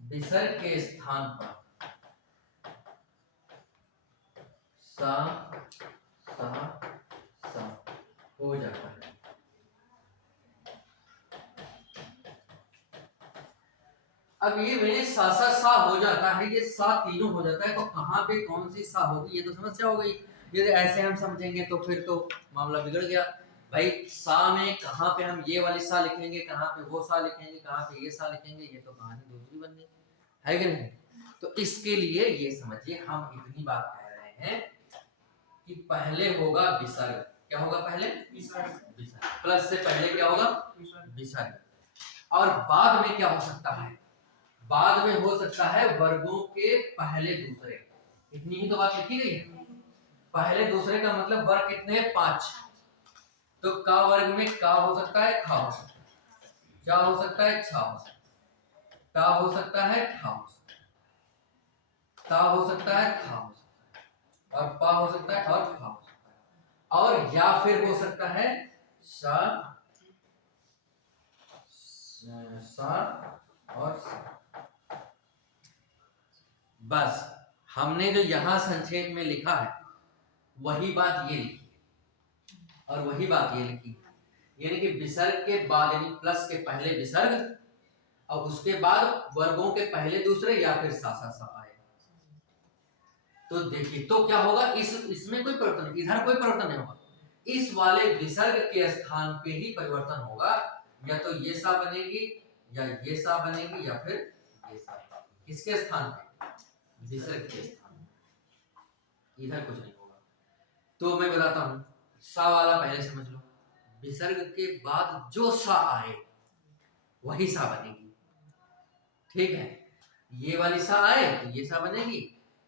विसर्ग के स्थान पर सा हो जाता है। अब ये मेरे सा हो जाता है, ये सा तीनों हो जाता है, तो कहाँ पे कौन सी सा होगी, ये तो समस्या हो गई। यदि ऐसे हम समझेंगे तो फिर तो मामला बिगड़ गया। भाई सा में कहाँ पे हम ये वाली सा लिखेंगे, कहाँ पे वो सा लिखेंगे, कहाँ पे ये सा लिखेंगे, ये तो कहानी दूसरी बन गई, है कि नहीं। तो इसके लिए ये समझिए, हम इतनी बात कह रहे हैं कि पहले होगा विसर्ग। क्या होगा पहले? विसर्ग। प्लस से पहले क्या होगा? विसर्ग। और बाद में क्या हो सकता है? बाद में हो सकता है वर्गों के पहले दूसरे। इतनी ही तो बात लिखी गई है। पहले दूसरे का मतलब वर्ग कितने हैं? 5। तो का वर्ग में का हो सकता है, खा हो सकता है, क्या हो सकता है, छा हो सकता है, ता हो सकता है, ठा हो सकता है, ता हो सकता है, था हो सकता है, और पा हो सकता है, और फा हो सकता है, और या फिर हो सकता है सा और सा। बस हमने जो यहां संक्षेप में लिखा है वही बात ये लिखी और वही बात ये लिखी, यानी कि विसर्ग के बाद, यानी प्लस के पहले विसर्ग और उसके बाद वर्गों के पहले दूसरे या फिर सा आए। तो देखिए तो क्या होगा, इसमें कोई परिवर्तन, इधर कोई परिवर्तन नहीं होगा, इस वाले विसर्ग के स्थान पे ही परिवर्तन होगा। या तो ये सा बनेगी या ये सा बनेगी या फिर ये सा। किसके स्थान पे? विसर्ग के स्थान पे, इधर कुछ नहीं होगा। तो मैं बताता हूं, सा वाला पहले समझ लो, विसर्ग के बाद जो सा आए वही सा बनेगी, ठीक है। ये वाली सा आए तो ये सा बनेगी,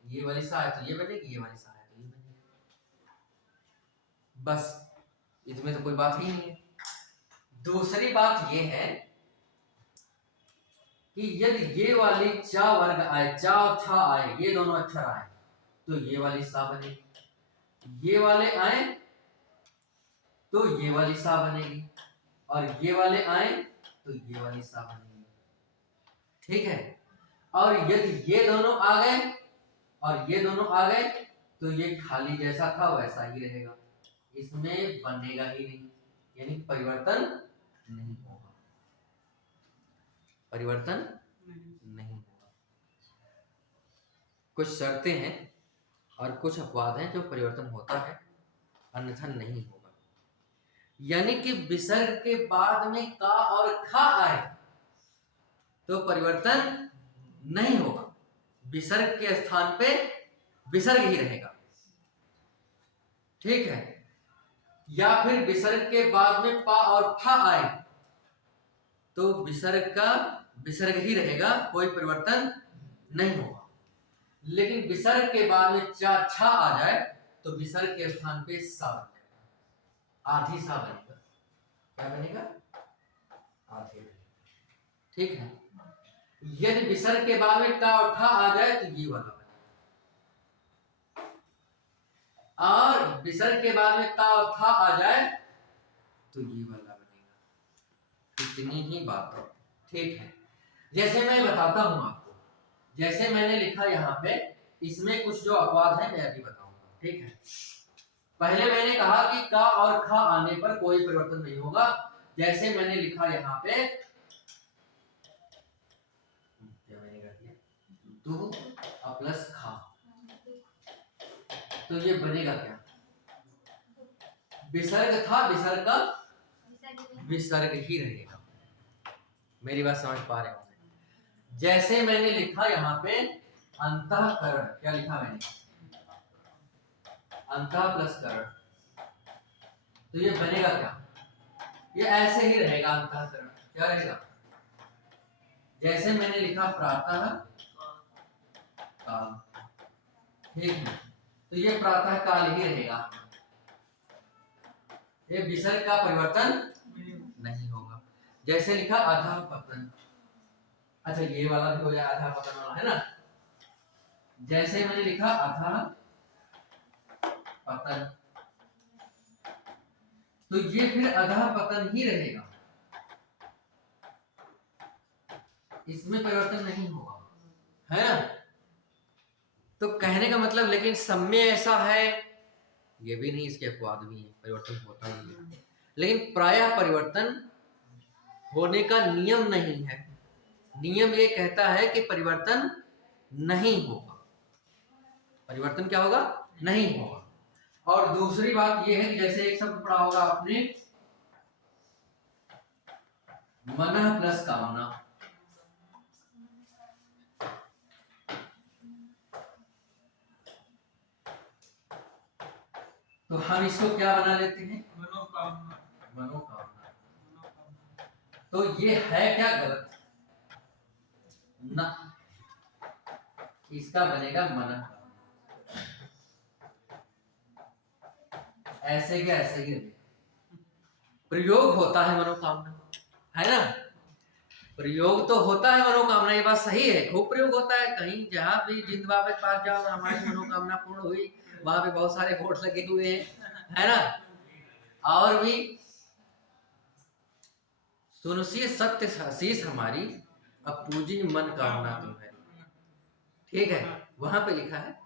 ये वाली सा आए तो ये बनेगी, ये वाली सा आए तो ये बनेगी। बस इसमें तो कोई बात ही नहीं है। दूसरी बात ये है कि यदि ये वाली चा वर्ग आए, चा और छा आए, ये दोनों अक्षर आए तो ये वाली सा बनेगी, ये वाले आए तो ये वाली सा बनेगी, और ये वाले आए तो ये वाली सा बनेगी, ठीक है। और यदि ये दोनों आ गए और ये दोनों आ गए तो ये खाली जैसा था वैसा ही रहेगा, इसमें बनेगा ही नहीं, यानी परिवर्तन नहीं होगा, परिवर्तन नहीं होगा। कुछ शर्तें हैं और कुछ अपवाद हैं जो परिवर्तन होता है, अन्यथा नहीं होगा। यानी कि विसर्ग के बाद में का और खा आए तो परिवर्तन नहीं होगा, विसर्ग के स्थान पे विसर्ग ही रहेगा, ठीक है। या फिर विसर्ग के बाद में पा और फा आए तो विसर्ग का विसर्ग ही रहेगा, कोई परिवर्तन नहीं होगा। लेकिन विसर्ग के बाद में चा छा आ जाए तो विसर्ग के स्थान पे सा बन जाएगा, आधी सा बनेगा। क्या बनेगा? आधी, ठीक है। यदि विसर्ग के बाद में टा और ठा आ जाए तो ये वाला बनेगा, और विसर्ग के बाद में ता और था आ जाए तो ये वाला बनेगा। इतनी ही बात है, ठीक है। जैसे मैं बताता हूं आपको, जैसे मैंने लिखा यहाँ पे, इसमें कुछ जो अपवाद है मैं अभी बताऊंगा, ठीक है। पहले मैंने कहा कि का और खा आने पर कोई परिवर्तन नहीं होगा। जैसे मैंने लिखा यहाँ पे, क्या मैंने कर दिया, दो प्लस खा, तो ये बनेगा क्या, विसर्ग था, विसर्ग का विसर्ग ही रहेगा। मेरी बात समझ पा रहे होंगे। जैसे मैंने लिखा यहाँ पे अंतःकरण, क्या लिखा मैंने, अंतः प्लस करण, तो ये बनेगा क्या, ये ऐसे ही रहेगा अंतःकरण। क्या रहेगा, जैसे मैंने लिखा प्रातः काल, ठीक है, तो ये प्रातः काल ही रहेगा, ये विसर्ग का परिवर्तन नहीं होगा। जैसे लिखा अधः पतन, अच्छा ये वाला भी हो जाए अधः पतन वाला, है ना। जैसे मैंने लिखा अधः पतन, तो ये फिर अधः पतन ही रहेगा, इसमें परिवर्तन नहीं होगा, है ना। तो कहने का मतलब, लेकिन सब में ऐसा है ये भी नहीं, इसके अपवाद भी है, परिवर्तन होता ही है, लेकिन प्रायः परिवर्तन होने का नियम नहीं है। नियम ये कहता है कि परिवर्तन नहीं होगा, परिवर्तन क्या होगा, नहीं होगा। और दूसरी बात ये है कि जैसे एक शब्द पढ़ा होगा आपने, मनः प्लस कामना, तो हम इसको क्या बना लेते हैं, मनोकामना, मनोकामना। तो ये है क्या, गलत ना, इसका बनेगा मनः, ऐसे क्या ऐसे ही प्रयोग होता है मनोकामना, है ना, प्रयोग तो होता है मनोकामना, ये बात सही है, खूब प्रयोग होता है। कहीं जहां भी जिंद बाबा के पास जाओ, हमारी मनोकामना पूर्ण हुई, वहां पे बहुत सारे बोर्ड लगे हुए हैं, है ना। और भी सुनसी सत्य शीश हमारी, अब पूजी मन कामना तुम्हारी, ठीक है, वहां पे लिखा है।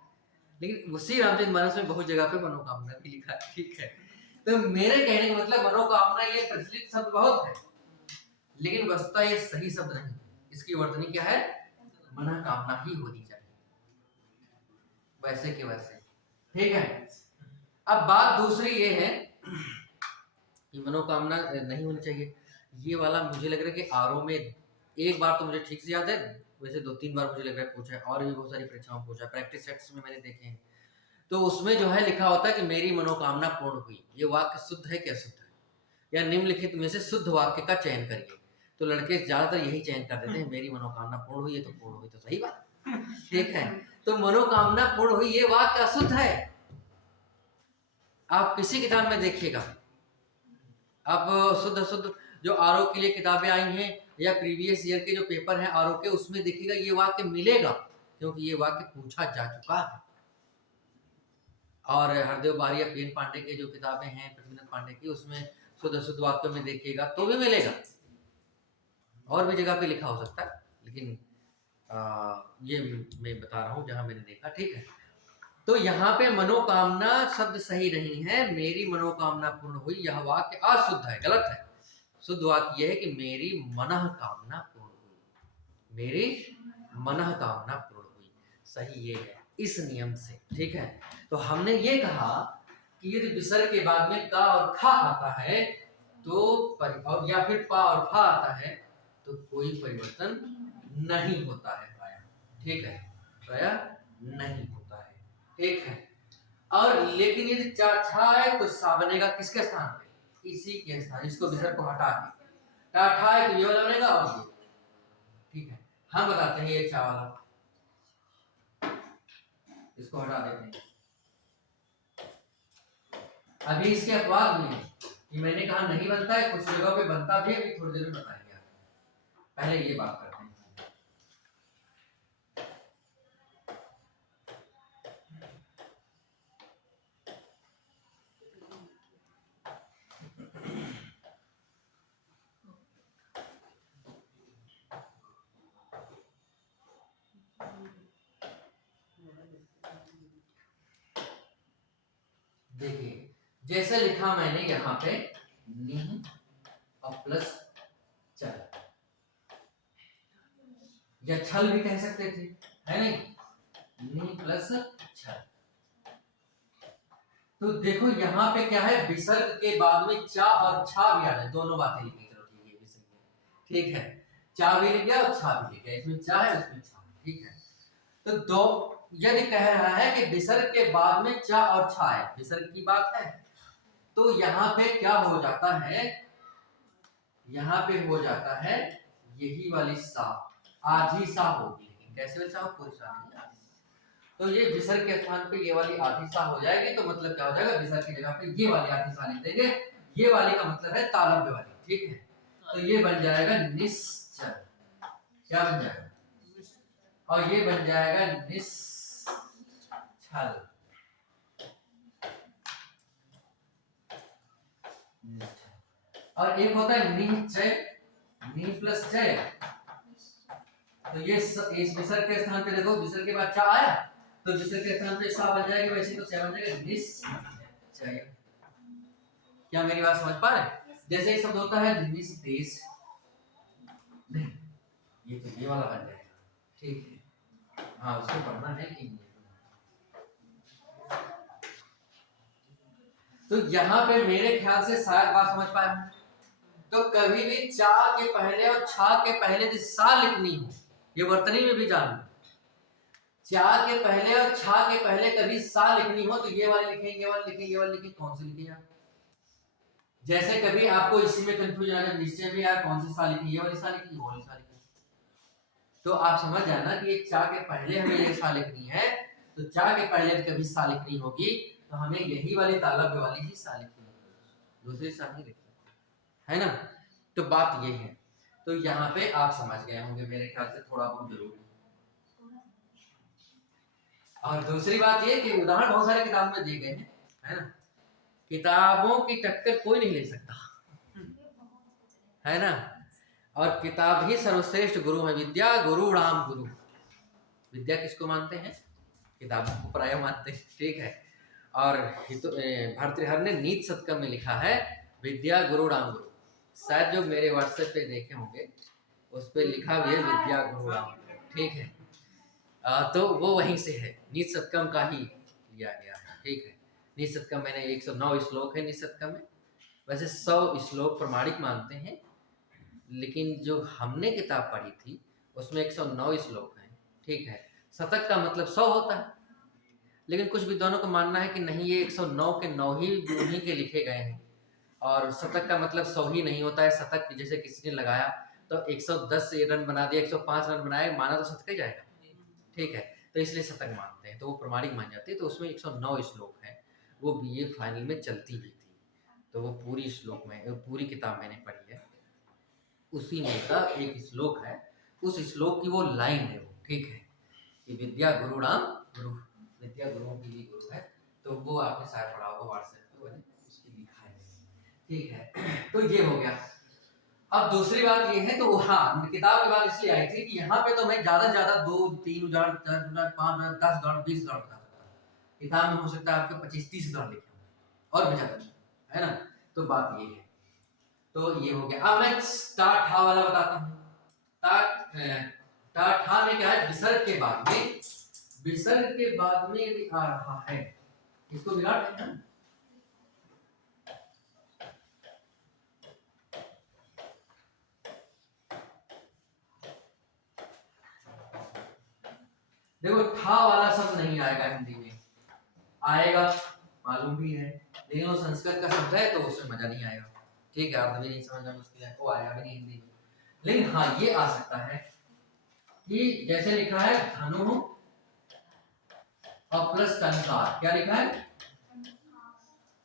लेकिन उसी रामचरितमानस में बहुत जगह पे मनोकामना भी लिखा है, ठीक है। तो मेरे कहने का मतलब, मनोकामना ये प्रचलित शब्द बहुत है, लेकिन वस्तुतः ये सही शब्द नहीं, इसकी वर्तनी क्या है, मनोकामना ही होनी चाहिए, वैसे के वैसे, ठीक है। अब बात दूसरी ये है कि मनोकामना नहीं होनी चाहिए, ये वाला मुझे लग रहा है कि आरओ में एक बार तो मुझे ठीक से याद है, वैसे 2-3 बार मुझे लग रहा है पूछा है, और भी बहुत सारी परीक्षाओं में पूछा है, प्रैक्टिस सेट्स में मैंने देखे हैं। तो उसमें जो है लिखा होता है कि मेरी मनोकामना पूर्ण हुई, ये वाक्य शुद्ध है क्या, शुद्ध है, या निम्नलिखित में से शुद्ध वाक्य का चयन करिए। तो लड़के ज्यादातर यही चयन कर देते हैं, मेरी मनोकामना पूर्ण हुई है, तो पूर्ण हुई तो सही बात, ठीक है। तो मनोकामना पूर्ण हुई ये वाक्य अशुद्ध है, आप किसी किताब में देखिएगा, अब शुद्ध अशुद्ध जो आरओ के लिए किताबें आई हैं, या प्रीवियस ईयर के जो पेपर हैं आरओ के, उसमें देखिएगा ये वाक्य मिलेगा, क्योंकि ये वाक्य पूछा जा चुका है। और हरदेव बारिया, पीएन पांडे के जो किताबें हैं, पृथ्वीनाथ पांडे की, उसमें शुद्ध अशुद्ध वाक्यों में देखिएगा तो भी मिलेगा, और भी जगह पे लिखा हो सकता है, लेकिन ये मैं बता रहा हूँ जहां मैंने देखा, ठीक है। तो यहाँ पे मनोकामना शब्द सही नहीं है, मेरी मनोकामना पूर्ण हुई, यह वाक्य अशुद्ध है, गलत है। शुद्ध वाक्य यह है कि मेरी मनः कामना पूर्ण हुई, मेरी मनः कामना पूर्ण हुई, सही ये है इस नियम से, ठीक है। तो हमने ये कहा कि यदि विसर्ग के बाद में का और खा आता है तो और या फिर पा और फा आता है तो कोई परिवर्तन नहीं होता है प्रायः, ठीक है, प्रायः नहीं होता है, ठीक है। और लेकिन यदि चा छा है तो सा बनेगा किसके स्थान पे, इसी के स्थान, इसको विसर्ग को हटा के टा ठा है तो ये वाला बनेगा, और ये, ठीक है। हम बताते हैं ये चा वाला, इसको हटा देते हैं। अभी इसके अपवाद में है कि मैंने कहा नहीं बनता है, कुछ जगह पे बनता भी है, अभी थोड़ी देर में बताएंगे आपको, पहले ये बात करते हैं। देखिए जैसे लिखा मैंने यहाँ पे नी और प्लस चल, या छल भी कह सकते थे, है नहीं, नी प्लस छल। तो देखो यहाँ पे क्या है, विसर्ग के बाद में चा और छा भी आ जाए, दोनों बातें लिखी। चलो ठीक है, विसर्ग, ठीक है, चा भी लिख गया और छा भी लिख गया, इसमें चा है उसमें छा, ठीक है। तो दो, यदि कह रहा है कि विसर्ग के बाद में चा और छा है, विसर्ग की बात है, तो यहाँ पे क्या हो जाता है, यहाँ पे हो जाता है यही वाली सा, आधी सा होगी, लेकिन कैसे वाली सा हो, पूरी सा नहीं, आधी सा। तो ये विसर्ग के स्थान पे ये वाली आधी सा हो जाएगी, तो मतलब क्या हो जाएगा, विसर्ग की जगह पे ये वाली आधी सा लिख देंगे, ये वाली का मतलब है तालव्य वाली, ठीक है। तो ये बन जाएगा निश्चल, क्या बन जाएगा, और ये बन जाएगा निश्चल। और एक होता है निश्चय, नी प्लस चय। तो ये इस विसर्ग के स्थान पे देखो, विसर्ग के बाद चा आया, तो विसर्ग के स्थान पे सा बन जाएगा, वैसे तो चा बन जाएगा निश्चय। क्या मेरी बात समझ पा रहे हैं? जैसे एक शब्द होता है निस्तेज, नहीं, ये तो ये वाला बन जाएगा, ठीक है, हाँ उसको पढ़ना है कि नहीं। तो यहाँ पे मेरे ख्याल से शायद बात समझ पाए। तो कभी भी चा के पहले और छा के पहले यदि सा लिखनी हो, ये वर्तनी में भी जान लो, चा के पहले और छा के पहले कभी सा लिखनी हो, तो ये वाली लिखेंगे, ये वाली लिखेंगे, ये वाली लिखेंगे, कौन सी लिखेंगे आप? जैसे कभी आपको इसी में कंफ्यूजन आ जाए, निश्चय में यार कौन सी सा लिखी, ये वाली सा लिखी, वो वाली सा लिखी, तो आप समझ जाना कि एक चा के पहले हमें ये सा लिखनी है, तो चा के पहले कभी सा लिखनी होगी, तो हमें यही वाली तालव्य वाली ही सा लिखनी होगी, दूसरी सा नहीं लिखनी, है ना। तो बात ये है, तो यहाँ पे आप समझ गए होंगे मेरे ख्याल से, थोड़ा बहुत जरूर। और दूसरी बात ये कि उदाहरण बहुत सारे किताब में दिए गए हैं, है ना, किताबों की टक्कर कोई नहीं ले सकता, है ना। और किताब ही सर्वश्रेष्ठ गुरु है, विद्या गुरु राम गुरु। विद्या किसको मानते हैं, किताबों को प्राय मानते हैं, ठीक है। और भर्तृहर ने नीति शतकम में लिखा है विद्या गुरु राम गुरु, शायद जो मेरे व्हाट्सएप पे देखे होंगे उस पे लिखा भी है विद्या गुरु राम गुरु, ठीक है। तो वो वहीं से है, नीति शतकम का ही लिया गया है, ठीक है। नीति शतकम मैंने 109 श्लोक है नीति शतकम में, वैसे 100 श्लोक प्रमाणिक मानते हैं, लेकिन जो हमने किताब पढ़ी थी उसमें 109 श्लोक हैं, ठीक है। शतक का मतलब 100 होता है, लेकिन कुछ विद्वानों का मानना है कि नहीं, ये 109 के 9 ही उन्हीं के लिखे गए हैं, और शतक का मतलब 100 ही नहीं होता है। शतक जैसे किसी ने लगाया तो 110 रन बना दिया, 105 रन बनाए, माना तो शतक ही जाएगा, ठीक है। तो इसलिए शतक मानते हैं, तो वो प्रमाणिक मान जाते हैं। तो उसमें 109 श्लोक है, वो बीए फाइनल में चलती भी थी, तो वो पूरी श्लोक में, पूरी किताब मैंने पढ़ी है, उसी में का एक श्लोक है, उस श्लोक की वो लाइन है वो, ठीक है, कि विद्या गुरु राम गुरु, विद्या गुरुओं की भी गुरु है, तो वो आपने शायद पढ़ा होगा व्हाट्सएप पे, उसकी लिखा है, ठीक है। तो ये हो गया। अब दूसरी बात ये है, तो हाँ, किताब की बात इसलिए आई थी कि यहाँ पे तो मैं ज्यादा से ज्यादा 2, 3 उदाहरण, 4 उदाहरण, 5 उदाहरण, 10 उदाहरण, 20 उदाहरण बता सकता हूँ। किताब में हो सकता है आपके 25-30 उदाहरण लिखे होंगे और भी ज्यादा, है ना। तो बात ये है, तो ये हो गया। अब मैं टा ठा वाला बताता हूँ। टा ठा में क्या है, विसर्ग के बाद में, विसर्ग के बाद में यदि आ रहा है, इसको विराट है ना, देखो ठा वाला शब्द नहीं आएगा हिंदी में, आएगा मालूम भी है, लेकिन वो संस्कृत का शब्द है तो उसमें मजा नहीं आएगा, ठीक है, अर्थ भी नहीं समझना मुश्किल है, वो आएगा भी नहीं हिंदी में। लेकिन हाँ ये आ सकता है कि जैसे लिखा है धनु और प्लस टंकार, क्या लिखा है,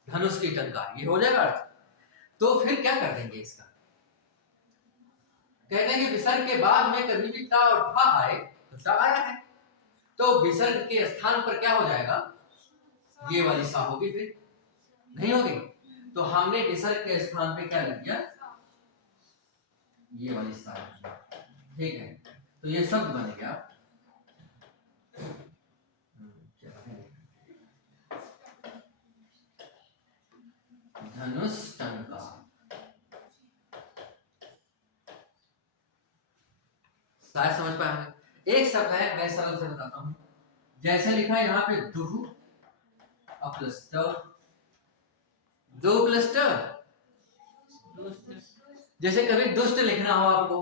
धनुष की टंकार, ये हो जाएगा अर्थ। तो फिर क्या कर देंगे इसका, कहते हैं कि विसर्ग के बाद में कभी भी टा और ठा आए तो टा आया है, तो विसर्ग के स्थान पर क्या हो जाएगा, ये वाली सा होगी, फिर नहीं होगी। तो हमने विसर्ग के स्थान पे क्या लिख दिया, ये वाली सा, ठीक है। तो ये शब्द बन गया, धनुष टंका। शायद समझ पाएंगे। एक शब्द है, मैं सरल से बताता हूं। जैसे लिखा है यहाँ पे दुह प्लस दो प्लस जैसे कभी दुष्ट लिखना हो आपको,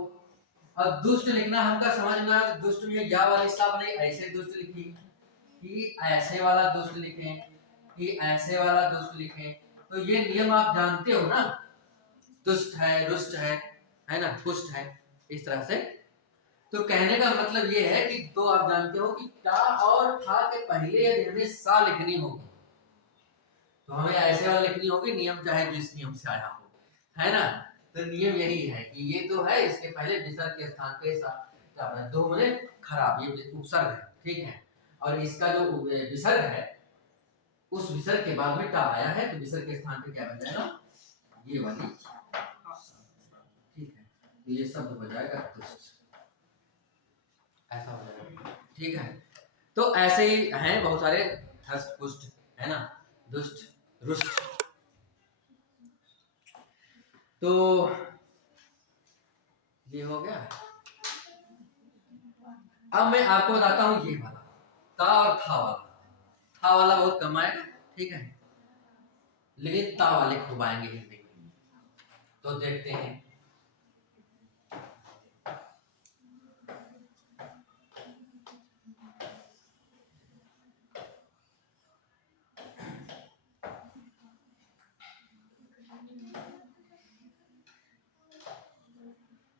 अब दुष्ट लिखना हमका समझ में आया तो दुष्ट में या वाली साहब ने ऐसे दुष्ट लिखी कि ऐसे वाला दुष्ट लिखें कि ऐसे वाला दुष्ट लिखें। तो ये नियम आप जानते हो ना, दुष्ट है, रुष्ट है ना, पुष्ट है, इस तरह से। तो कहने का मतलब ये है कि दो आप जानते हो कि टा और ठा के पहले यदि हमें सा लिखनी होगी तो हमें ऐसे वाला लिखनी होगी, नियम चाहे जिस नियम से आया हो, है ना। तो नियम यही है कि ये तो है, इसके पहले विसर्ग के स्थान पे सा क्या है, दो मने खराब, ये उपसर्ग है, ठीक है। और इसका जो विसर्ग है उस विसर्ग के बाद में टा आया है, तो विसर्ग के स्थान पे क्या बन जाएगा, ये वाली, ठीक है। तो ये शब्द हो जाएगा दुष्ट, ऐसा हो जाएगा, ठीक है। तो ऐसे ही हैं बहुत सारे, हष्ट पुष्ट, है ना, दुष्ट रुष्ट। तो ये हो गया। अब मैं आपको बताता हूं ये वाला ता और था वाला। था वाला बहुत कम आएगा, ठीक है, लेकिन ता वाले खूब आएंगे हिंदी में। तो देखते हैं।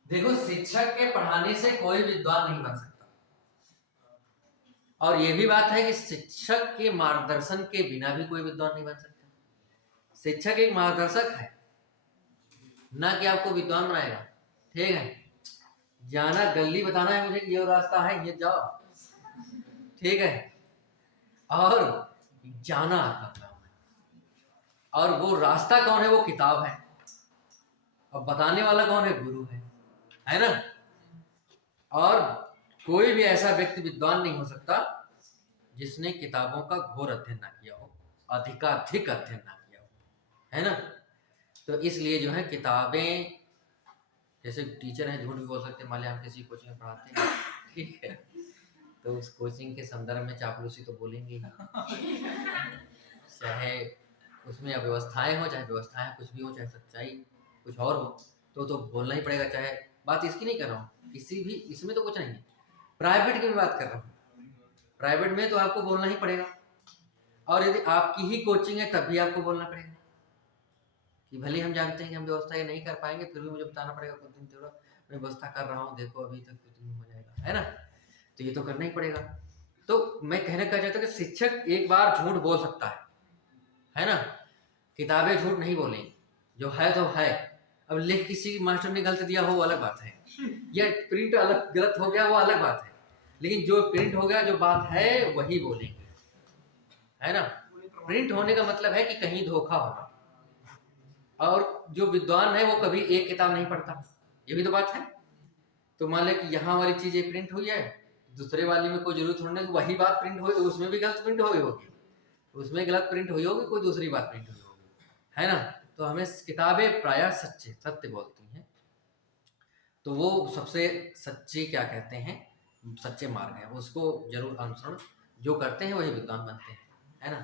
देखो, शिक्षक के पढ़ाने से कोई विद्वान नहीं बन सकता, और ये भी बात है कि शिक्षक के मार्गदर्शन के बिना भी कोई विद्वान नहीं बन सकता। शिक्षक एक मार्गदर्शक है, ना कि आपको विद्वान बनाएगा, ठीक है। जाना गली बताना है मुझे, ये रास्ता है, ये जाओ, ठीक है। और जाना आपका काम है, और वो रास्ता कौन है, वो किताब है, और बताने वाला कौन है, गुरु है ना। और कोई भी ऐसा व्यक्ति विद्वान नहीं हो सकता जिसने किताबों का घोर अध्ययन ना किया हो, अधिकाधिक अध्ययन ना किया हो, है ना। तो इसलिए जो है किताबें, जैसे टीचर हैं झूठ भी बोल सकते हैं, मान लिया हम किसी कोचिंग में पढ़ाते हैं, ठीक है, तो उस कोचिंग के संदर्भ में चापलूसी तो बोलेंगे ही, चाहे उसमें अव्यवस्थाएं हो, चाहे व्यवस्थाएं कुछ भी हो, चाहे सच्चाई कुछ और हो, तो बोलना ही पड़ेगा। चाहे बात इसकी नहीं कर रहा हूँ, किसी भी इसमें तो कुछ नहीं है, प्राइवेट की भी बात कर रहा हूँ, प्राइवेट में तो आपको बोलना ही पड़ेगा। और यदि आपकी ही कोचिंग है तब भी आपको बोलना पड़ेगा कि भले हम जानते हैं कि हम व्यवस्था ये नहीं कर पाएंगे, फिर भी मुझे बताना पड़ेगा कुछ दिन थोड़ा मैं व्यवस्था कर रहा हूँ, देखो अभी तक कुछ दिन हो जाएगा, है ना। तो ये तो करना ही पड़ेगा। तो मैं कहने का चाहता हूँ कि शिक्षक एक बार झूठ बोल सकता है ना, किताबें झूठ नहीं बोलेंगी, जो है तो है। अब लिख किसी मास्टर ने गलत दिया हो वो अलग बात है, या प्रिंट अलग गलत हो गया वो अलग बात है, लेकिन जो प्रिंट हो गया जो बात है वही बोलेंगे, है ना। प्रिंट होने का मतलब है कि कहीं धोखा होगा, और जो विद्वान है वो कभी एक किताब नहीं पढ़ता, ये भी तो बात है। तो मान लें कि यहाँ वाली चीज प्रिंट हुई है, दूसरे वाली में कोई जरूरत थोड़ी नहीं, वही बात प्रिंट हुई, उसमें भी गलत प्रिंट हुई होगी, उसमें गलत प्रिंट हुई होगी, कोई दूसरी बात प्रिंट हुई होगी, है ना। तो हमें किताबें प्रायः सत्य बोलती हैं, तो वो सबसे सच्चे क्या कहते हैं, सच्चे मार्ग है, उसको जरूर अनुसरण जो करते हैं वही विद्वान बनते हैं, है ना।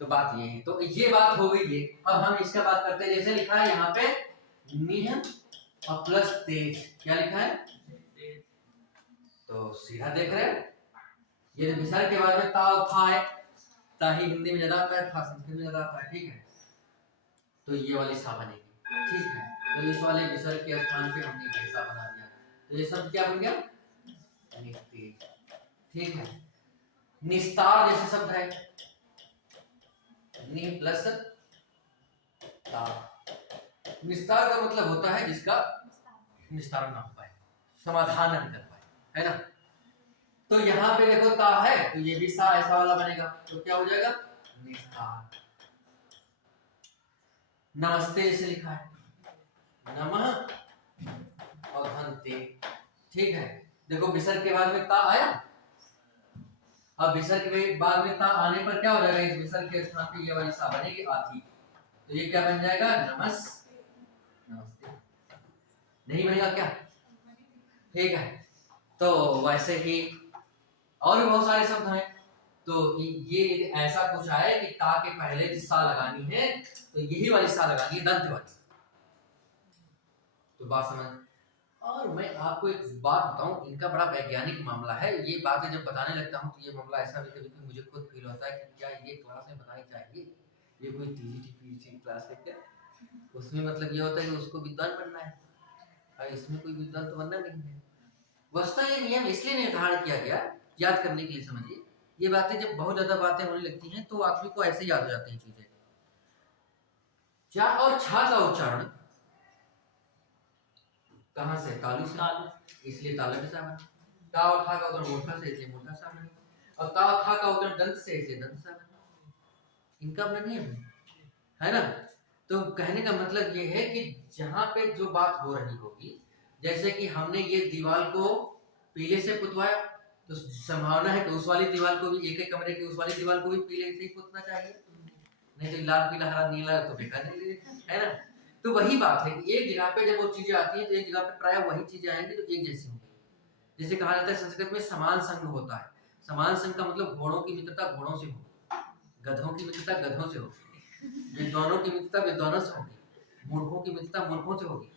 तो बात ये है, तो ये बात हो गई ये। अब हम इसका बात करते हैं, जैसे लिखा है यहाँ पे नियम और प्लस तेज, क्या लिखा है, तो सीधा देख रहे हैं, ये विसर्ग के बाद में ता और था है, ता ही हिंदी में ज्यादा आता है, था संस्कृत में ज्यादा आता है, ठीक है। तो ये वाली सा बनेगी, ठीक है। तो इस वाले विसर्ग के स्थान पे हमने ऐसा बना दिया, तो ये सब क्या बन गया, ठीक है। निस्तार जैसे शब्द है, नि प्लस तार, निस्तार का मतलब होता है जिसका निस्तारण ना हो पाए, समाधान नहीं कर पाए, है ना। तो यहाँ पे देखो ता है, तो ये भी सा ऐसा वाला बनेगा, तो क्या हो जाएगा, निस्तार। नमस्ते जैसे लिखा है, नमः और धनते, ठीक है। देखो विसर्ग के बाद में ता आया, अब विसर्ग के बाद में ता आने पर क्या हो जाएगा, इस विसर्ग के स्थान पे ये वाली सा बनेगी आती, तो ये क्या बन जाएगा? नमस्ते। नहीं बनेगा क्या? ठीक है। तो वैसे ही और भी बहुत सारे शब्द हैं। तो ये ऐसा कुछ है कि ता के पहले जिस सा लगानी है तो यही वाली सा लगानी है, दंत वाली। तो बात समझ। और मैं आपको एक बात बताऊं, इनका बड़ा वैज्ञानिक मामला है। ये बातें जब बताने लगता हूं तो ये मामला ऐसा भी कभी मुझे खुद फील होता है कि क्या ये क्लास में बतानी चाहिए, ये कोई टीजीटी पीजी क्लास है क्या? उसमें मतलब ये होता है कि उसको विद्वान बनना है और इसमें कोई विद्वान तो बनना नहीं है। वस्तुतः ये नियम इसलिए निर्धारण किया गया, याद करने के लिए समझिए। ये बातें जब बहुत ज्यादा बातें होने लगती हैं तो आदमी को ऐसे याद हो जाती हैं चीजें। चा और छा का उच्चारण कहां से? तालु से, इसलिए तालु के सामने। ता और था का उच्चारण मूर्धा से, इसलिए मूर्धा सामने। और ता और था का उच्चारण दंत से, इसलिए दंत सामने। इनका अपना नियम है ना। तो कहने का मतलब ये है कि जहां पे जो बात हो रही होगी, जैसे कि हमने ये दीवार को पीले से पुतवाया तो संभावना है कि उस वाली दीवार को भी, एक एक कमरे की उस वाली दीवार को भी पीले से ही पुतना चाहिए, नहीं तो लाल पीला हरा नीला तो बेकार नहीं है ना। तो वही बात है कि एक जगह पे जब वो चीजें आती हैं तो एक जगह पे प्राय वही चीजें आएंगी तो एक जैसी होंगी। जैसे कहा जाता है संस्कृत में समान संग होता है। समान संग का मतलब घोड़ों की मित्रता घोड़ों से हो, गधों की मित्रता गधों से हो, विद्वानों की मित्रता विद्वानों से होगी, मूर्खों की मित्रता मूर्खों से होगी,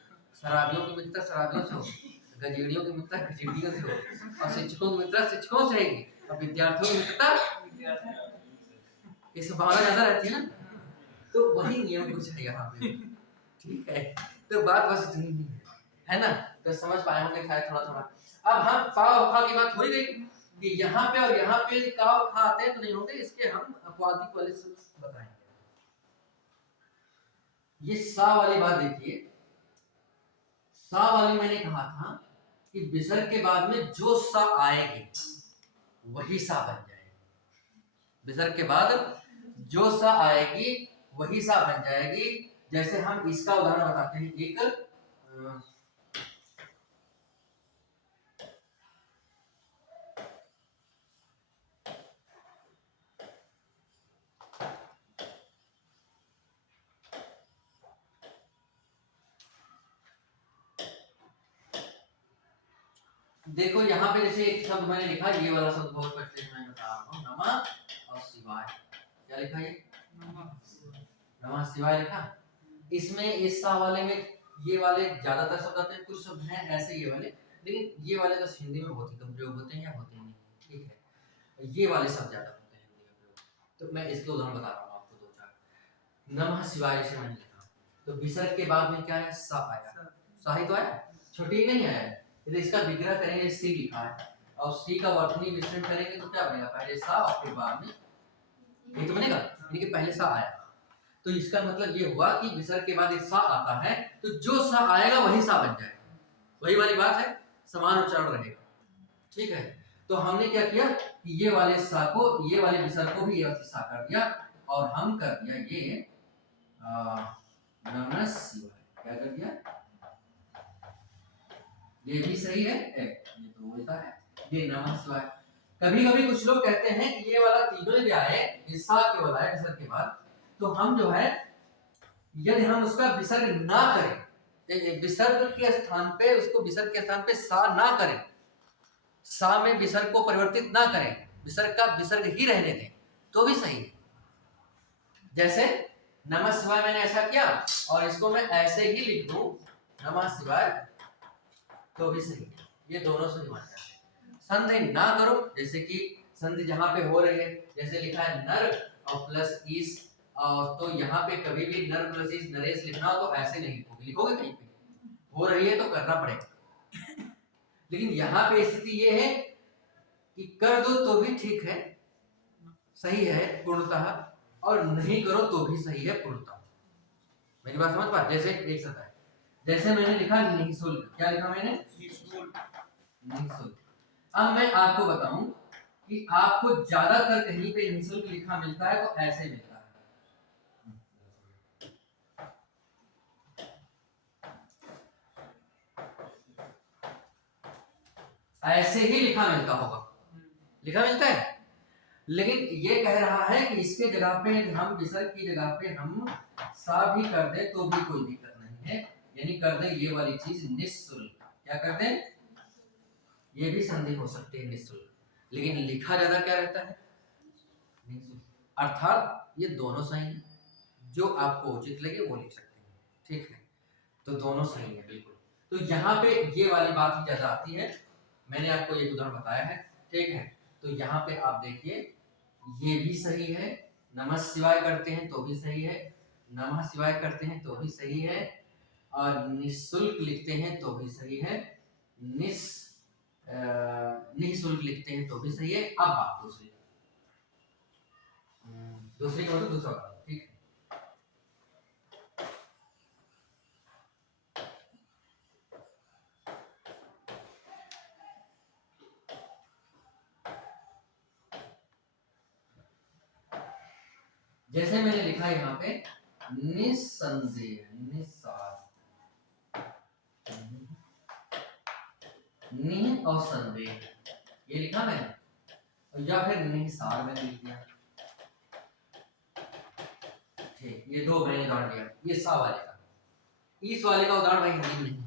शराबियों की मित्रता शराबियों से होगी, गजेड़ियों की मित्रता गजेड़ियों से होगी, और शिक्षकों की मित्रता शिक्षकों से रहेगी, और विद्यार्थियों की मित्रता इस भावना ज्यादा रहती है ना। तो वही नियम कुछ है यहाँ पे, ठीक है। तो बात बस इतनी है ना। तो समझ पाए होंगे शायद थोड़ा थोड़ा। अब हम पा और खा की बात हो ही गई कि यहाँ पे और यहाँ पे का और खा आते हैं तो नहीं होंगे, इसके हम अपवादिक वाले से बताएंगे। ये सा वाली बात देखिए, सा वाली मैंने कहा था कि विसर्ग के बाद में जो सा आएगी वही सा बन जाएगी। विसर्ग के बाद जो सा आएगी वही सा बन जाएगी। जैसे हम इसका उदाहरण बताते हैं, एक देखो यहाँ पे जैसे एक शब्द मैंने लिखा, ये वाला शब्द बहुत प्रचलित मैं बता रहा हूँ, नमः और शिवाय। क्या लिखा ये? नमः शिवाय लिखा। इसमें इस सा वाले में ये वाले ज्यादातर शब्द आते हैं, कुछ शब्द हैं ऐसे ये वाले, लेकिन ये वाले तो हिंदी में बहुत ही कम प्रयोग होते हैं या होते ही नहीं, ठीक है। ये वाले शब्द ज्यादा होते हैं हिंदी में प्रयोग। तो मैं इसके उदाहरण बता रहा हूँ आपको दो चार। नमः शिवाय से मैंने लिखा, तो विसर्ग के बाद में क्या है? सा आया। सा ही तो आया, छोटी नहीं आया। यदि इसका विग्रह करेंगे, सी लिखा है, और सी का वर्तनी विस्तृत करेंगे तो क्या बनेगा? पहले सा और फिर बाद में ये तो बनेगा, यानी कि पहले सा आया। तो इसका मतलब ये हुआ कि विसर्ग के बाद एक सा आता है तो जो सा आएगा वही सा बन जाएगा। वही वाली बात है, समान उच्चारण रहेगा, ठीक है। तो हमने क्या किया कि ये वाले सा को, ये वाले विसर्ग को भी ये सा कर दिया, और हम कर दिया ये नमः शिवाय। क्या कर दिया? ये भी सही है, ये तो उल्टा है, ये नमः शिवाय। कभी कभी कुछ लोग कहते हैं कि ये वाला तीनों भी आए, सा के वाला है विसर्ग के बाद, तो हम जो है यदि हम उसका विसर्ग ना करें, विसर्ग के स्थान पे, उसको विसर्ग के स्थान पे सा ना करें, सा में विसर्ग को परिवर्तित ना करें, विसर्ग का विसर्ग ही रहने दें, तो भी सही है। जैसे नमः शिवाय मैंने ऐसा किया और इसको मैं ऐसे ही लिख दूं नमः शिवाय, तो भी सही है। ये दोनों सही मान जाते हैं। संधि ना करो, जैसे कि संधि जहां पे हो रही है, जैसे लिखा है नर और प्लस इस, तो यहाँ पे कभी भी नर प्लस इस नरेश लिखना हो तो ऐसे नहीं लिखोगे, लिखोगे कहीं पे हो रही है तो करना पड़ेगा। लेकिन यहाँ पे स्थिति ये है कि कर दो तो भी ठीक है, सही है पूर्णतः, और नहीं करो तो भी सही है पूर्णतः। मेरी बात समझ पा? जैसे एक सकता है, जैसे मैंने लिखा निःशुल्क। क्या लिखा मैंने? निःशुल्क। अब मैं आपको बताऊं कि आपको ज्यादातर कहीं पे निःशुल्क लिखा मिलता है तो ऐसे मिलता है, ऐसे ही लिखा मिलता होगा। लिखा मिलता है लेकिन ये कह रहा है कि इसके जगह पे हम विसर्ग की जगह पे हम सा भी कर दे तो भी कोई दिक्कत नहीं है, यानी कर दे ये वाली चीज निःशुल्क। क्या कर दे? ये भी संधि हो सकती है निःशुल्क, लेकिन लिखा ज्यादा क्या रहता है? निःशुल्क। अर्थात ये दोनों सही है, जो आपको उचित लगे वो लिख सकते हैं, ठीक है। तो दोनों सही है बिल्कुल। तो यहाँ पे ये वाली बात ही ज्यादा आती है, मैंने आपको एक उदाहरण बताया है, ठीक है। तो यहाँ पे आप देखिए ये भी सही है, नमः शिवाय करते हैं तो भी सही है, नमः शिवाय करते हैं तो भी सही है, और निःशुल्क लिखते हैं तो भी सही है, निःशुल्क लिखते हैं तो भी सही है। अब बात दूसरी दूसरी का मतलब दूसरा काम, ठीक है। जैसे मैंने लिखा यहाँ पे निस्संदेह, निस्सार, निह और संदेह, ये लिखा मैंने, या फिर निसार मैंने लिख दिया, ठीक। ये दो मैंने उदाहरण दिया, ये सा वाले का, इस वाले का उदाहरण भाई हिंदी में नहीं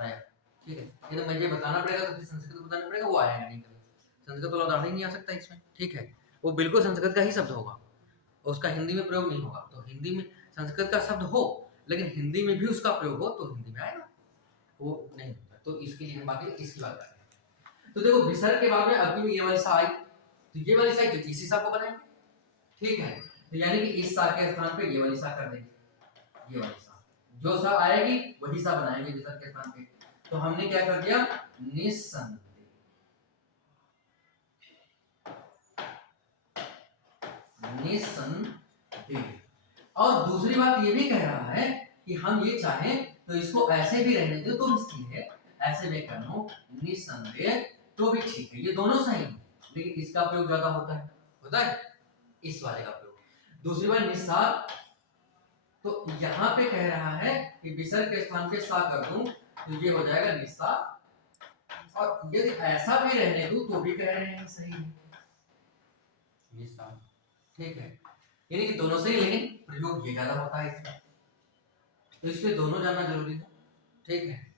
है, ठीक है। ये तो मुझे बताना पड़ेगा, तो फिर संस्कृत को बताना पड़ेगा, वो आएगा नहीं कभी, संस्कृत वाला उदाहरण ही नहीं आ सकता इसमें, ठीक है। वो बिल्कुल संस्कृत का ही शब्द होगा, उसका हिंदी में प्रयोग नहीं होगा। तो हिंदी में संस्कृत का शब्द हो लेकिन हिंदी में भी उसका प्रयोग हो तो हिंदी में आएगा, वो नहीं होता। तो इसके लिए हम बाकी इसकी बात करते हैं। तो देखो विसर्ग के बाद में अभी ये वाली सा आई, तो ये वाली सा इसी सा को बनाएंगे, ठीक है। तो यानी कि इस सा के स्थान पे ये वाली सा कर देंगे, ये वाली सा जो सा आएगी वही सा बनाएंगे विसर्ग के स्थान पे। तो हमने क्या कर दिया? निस्संदेह, निस्संदेह। और दूसरी बात ये भी कह रहा है कि हम ये चाहें तो इसको ऐसे भी रहने दो तो भी है, ऐसे में कर लो निस्संदेह तो भी ठीक है, ये दोनों सही है, लेकिन इसका प्रयोग ज्यादा होता है इस वाले का प्रयोग। दूसरी बात निस्सार, तो यहाँ पे कह रहा है कि विसर्ग के स्थान पे सा कर दूं तो ये हो जाएगा निस्सार, और यदि ऐसा भी रहने दूं तो भी कह रहे हैं सही है निस्सार, ठीक है। यानी कि दोनों सही, लेकिन प्रयोग ये ज्यादा होता है इसमें, तो इसलिए दोनों जानना जरूरी है, ठीक है।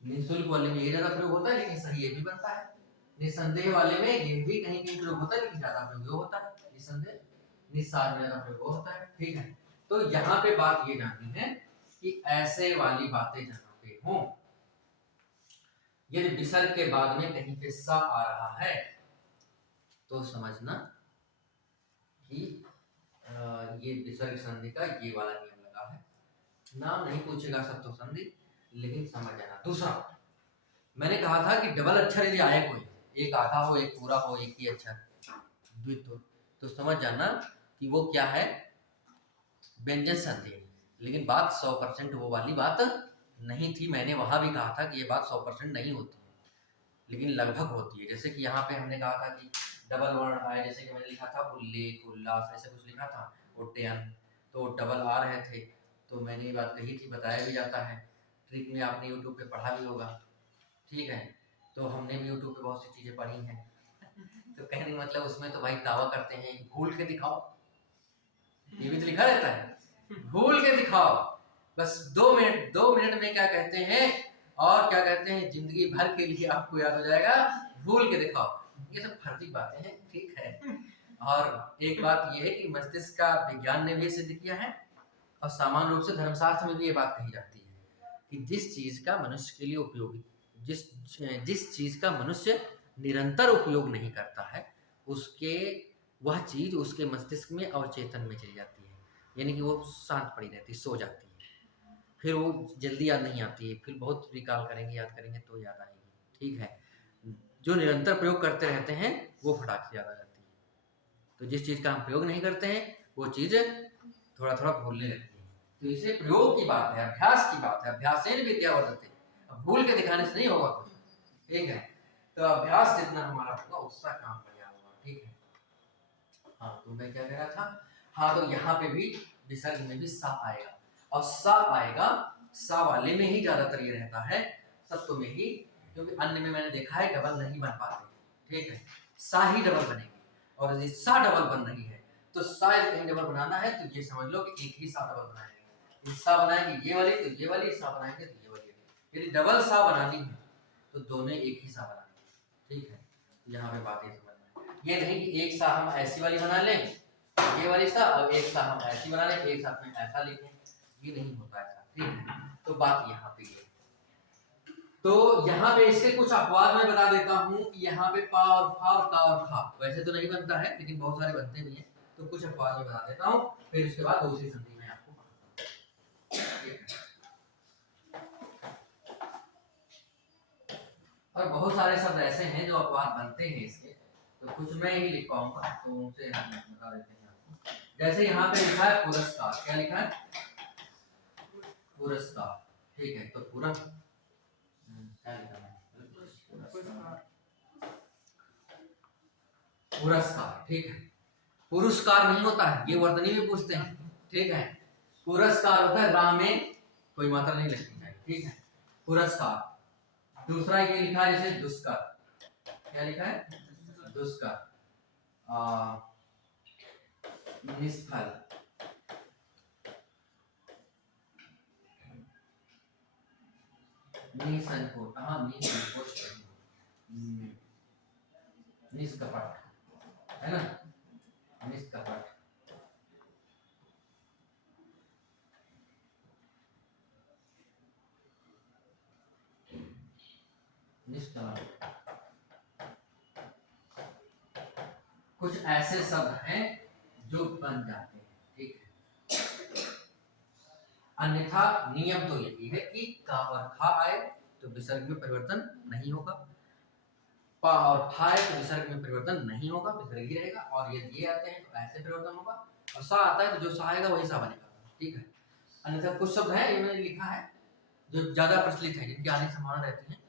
निःशुल्क वाले में ये ज्यादा प्रयोग होता है लेकिन सही ये भी बनता है, निस्संदेह वाले में ये भी कहीं कहीं प्रयोग होता है लेकिन ज्यादा प्रयोग होता है निस्संदेह, निस्सार में ज्यादा प्रयोग होता है, ठीक है। तो यहाँ पे बात ये जाननी है कि ऐसे वाली बातें जहाँ पे हो, यदि विसर्ग के बाद में कहीं पे सा आ रहा है तो समझना कि ये विसर्ग संधि का ये वाला नियम लगा है। नाम नहीं पूछेगा सब तो संधि, लेकिन समझ आना। दूसरा मैंने कहा था कि डबल अक्षर यदि आए कोई, एक आधा हो एक पूरा हो एक ही अक्षर द्वित्व, तो समझ जाना कि वो क्या है, व्यंजन संधि। लेकिन बात 100% वो वाली बात नहीं थी, मैंने वहां भी कहा था कि ये बात 100% नहीं होती है, लेकिन लगभग होती है। जैसे कि यहाँ पे हमने कहा था कि डबल वर्ण आए, जैसे कि मैंने लिखा था उल्लेख, उल्लास, ऐसे कुछ लिखा था, उड्डयन, तो डबल आ रहे थे, तो मैंने ये बात कही थी, बताया भी जाता है, ट्रिक में आपने यूट्यूब पे पढ़ा भी होगा, ठीक है। तो हमने भी यूट्यूब पे बहुत सी चीजें पढ़ी हैं, तो कहने का मतलब उसमें तो भाई दावा करते हैं भूल के दिखाओ, ये भी तो लिखा रहता है, भूल के दिखाओ, बस 2 मिनट में क्या कहते हैं, और क्या कहते हैं जिंदगी भर के लिए आपको याद हो जाएगा, भूल के दिखाओ। ये सब फर्जी बातें हैं, ठीक है। और एक बात ये है कि मस्तिष्क का विज्ञान ने भी सिद्ध किया है, और सामान्य रूप से धर्मशास्त्र में भी ये बात कही जाती है कि जिस चीज का मनुष्य के लिए उपयोगी, जिस चीज का मनुष्य निरंतर उपयोग नहीं करता है, उसके वह चीज उसके मस्तिष्क में अवचेतन में चली जाती है, यानी कि वो शांत पड़ी रहती, सो जाती है, फिर वो जल्दी याद नहीं आती है, फिर बहुत रिकॉल करेंगे, याद करेंगे तो याद आएगी, ठीक है। जो निरंतर प्रयोग करते रहते हैं वो फटाक से याद आ जाती है, तो जिस चीज का हम प्रयोग नहीं करते हैं वो चीज थोड़ा थोड़ा भूलने लगती है। तो इसे प्रयोग की बात है, अभ्यास की बात है, अभ्यासेन विद्या वर्धते, अब भूल के दिखाने से नहीं होगा कुछ, ठीक है। तो अभ्यास जितना हमारा होगा उसका काम बढ़िया होगा, ठीक है। हाँ तो मैं क्या कह रहा था, हाँ तो यहाँ पे भी विसर्ग में भी सा आएगा, और सा आएगा, सा वाले में ही ज्यादातर ये रहता है, सत्व में ही, क्योंकि अन्य में मैंने देखा है डबल नहीं बन पाते, ठीक है, सा ही डबल बनेगी। और यदि सा डबल बन रही है तो शायद कहीं डबल बनाना है तो ये समझ लो कि एक ही सा डबल बनाएंगे। सा बनाएंगे ये वाली तो ये वाली, सा बनाएंगे तो ये वाली। यदि डबल सा बनानी है तो दोनों एक ही सा बनाएंगे। ठीक है, यहाँ पे बात ये समझना है। ये नहीं कि एक सा हम ऐसी वाली बना लें, ये वाली सा, और एक सा हम ऐसी बना लें, एक साथ में ऐसा लिखें, ये नहीं होता ऐसा। ठीक है, तो बात यहाँ पे ये। तो यहाँ पे इसके कुछ अपवाद मैं बता देता हूँ कि यहाँ पे पा और फा और का और खा वैसे तो नहीं बनता है, लेकिन बहुत सारे बनते भी हैं। तो कुछ अपवाद मैं बता देता हूँ, फिर उसके बाद दूसरी संधि में आपको और बहुत सारे शब्द ऐसे हैं जो अपवाद बनते हैं इसके, तो कुछ मैं ही लिख पाऊंगा तो उनसे हम बता देते हैं आपको। जैसे यहाँ पे लिखा है पुरस्कार, क्या लिखा है? पुरस्कार। ठीक है, तो पूरा क्या लिखा है? पुरस्कार। ठीक है, पुरस्कार नहीं होता है, ये वर्तनी में पूछते हैं। ठीक है, पुरस्कार होता है, राम में कोई मात्रा नहीं लिखनी चाहिए। ठीक है, पुरस्कार। दूसरा ये लिखा है जैसे दुष्कर, क्या लिखा है? दुष्कर। निष्फल, निसंकोच, निष्कपट, है ना? निष्कपट। निष्कलंक। कुछ ऐसे शब्द हैं जो बन जाते हैं। ठीक है, अन्यथा नियम तो यही है कि का और खा आए तो विसर्ग में परिवर्तन नहीं होगा, पा और फा आए तो विसर्ग में परिवर्तन नहीं होगा, विसर्ग ही रहेगा। और यदि ये आते हैं तो ऐसे परिवर्तन होगा, और सा आता है तो जो सा आएगा वही सा बनेगा। ठीक है, अन्यथा कुछ शब्द है, ये मैंने लिखा है जो ज्यादा प्रचलित है, जिनकी आने की संभावना रहती है,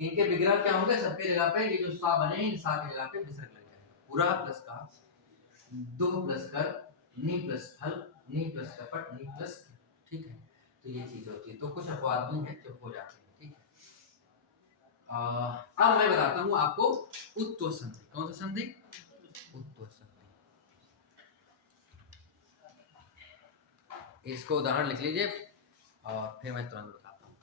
इनके विग्रह क्या होंगे? सबके जगह पे ये जो सा बने इन सा की जगह पे विसर्ग लग जाएगा। पूरा प्लस का, दुह प्लस कर, नी प्लस फल, नी प्लस कपट, नी प्लस। ठीक है, तो ये चीज होती है। तो कुछ अपवाद भी हैं जो हो जाते हैं। ठीक है, अब मैं बताता हूँ आपको उत्व संधि। कौन सा संधि? उत्व संधि। इसको उदाहरण लिख लीजिए और फिर मैं तुरंत बताता हूँ।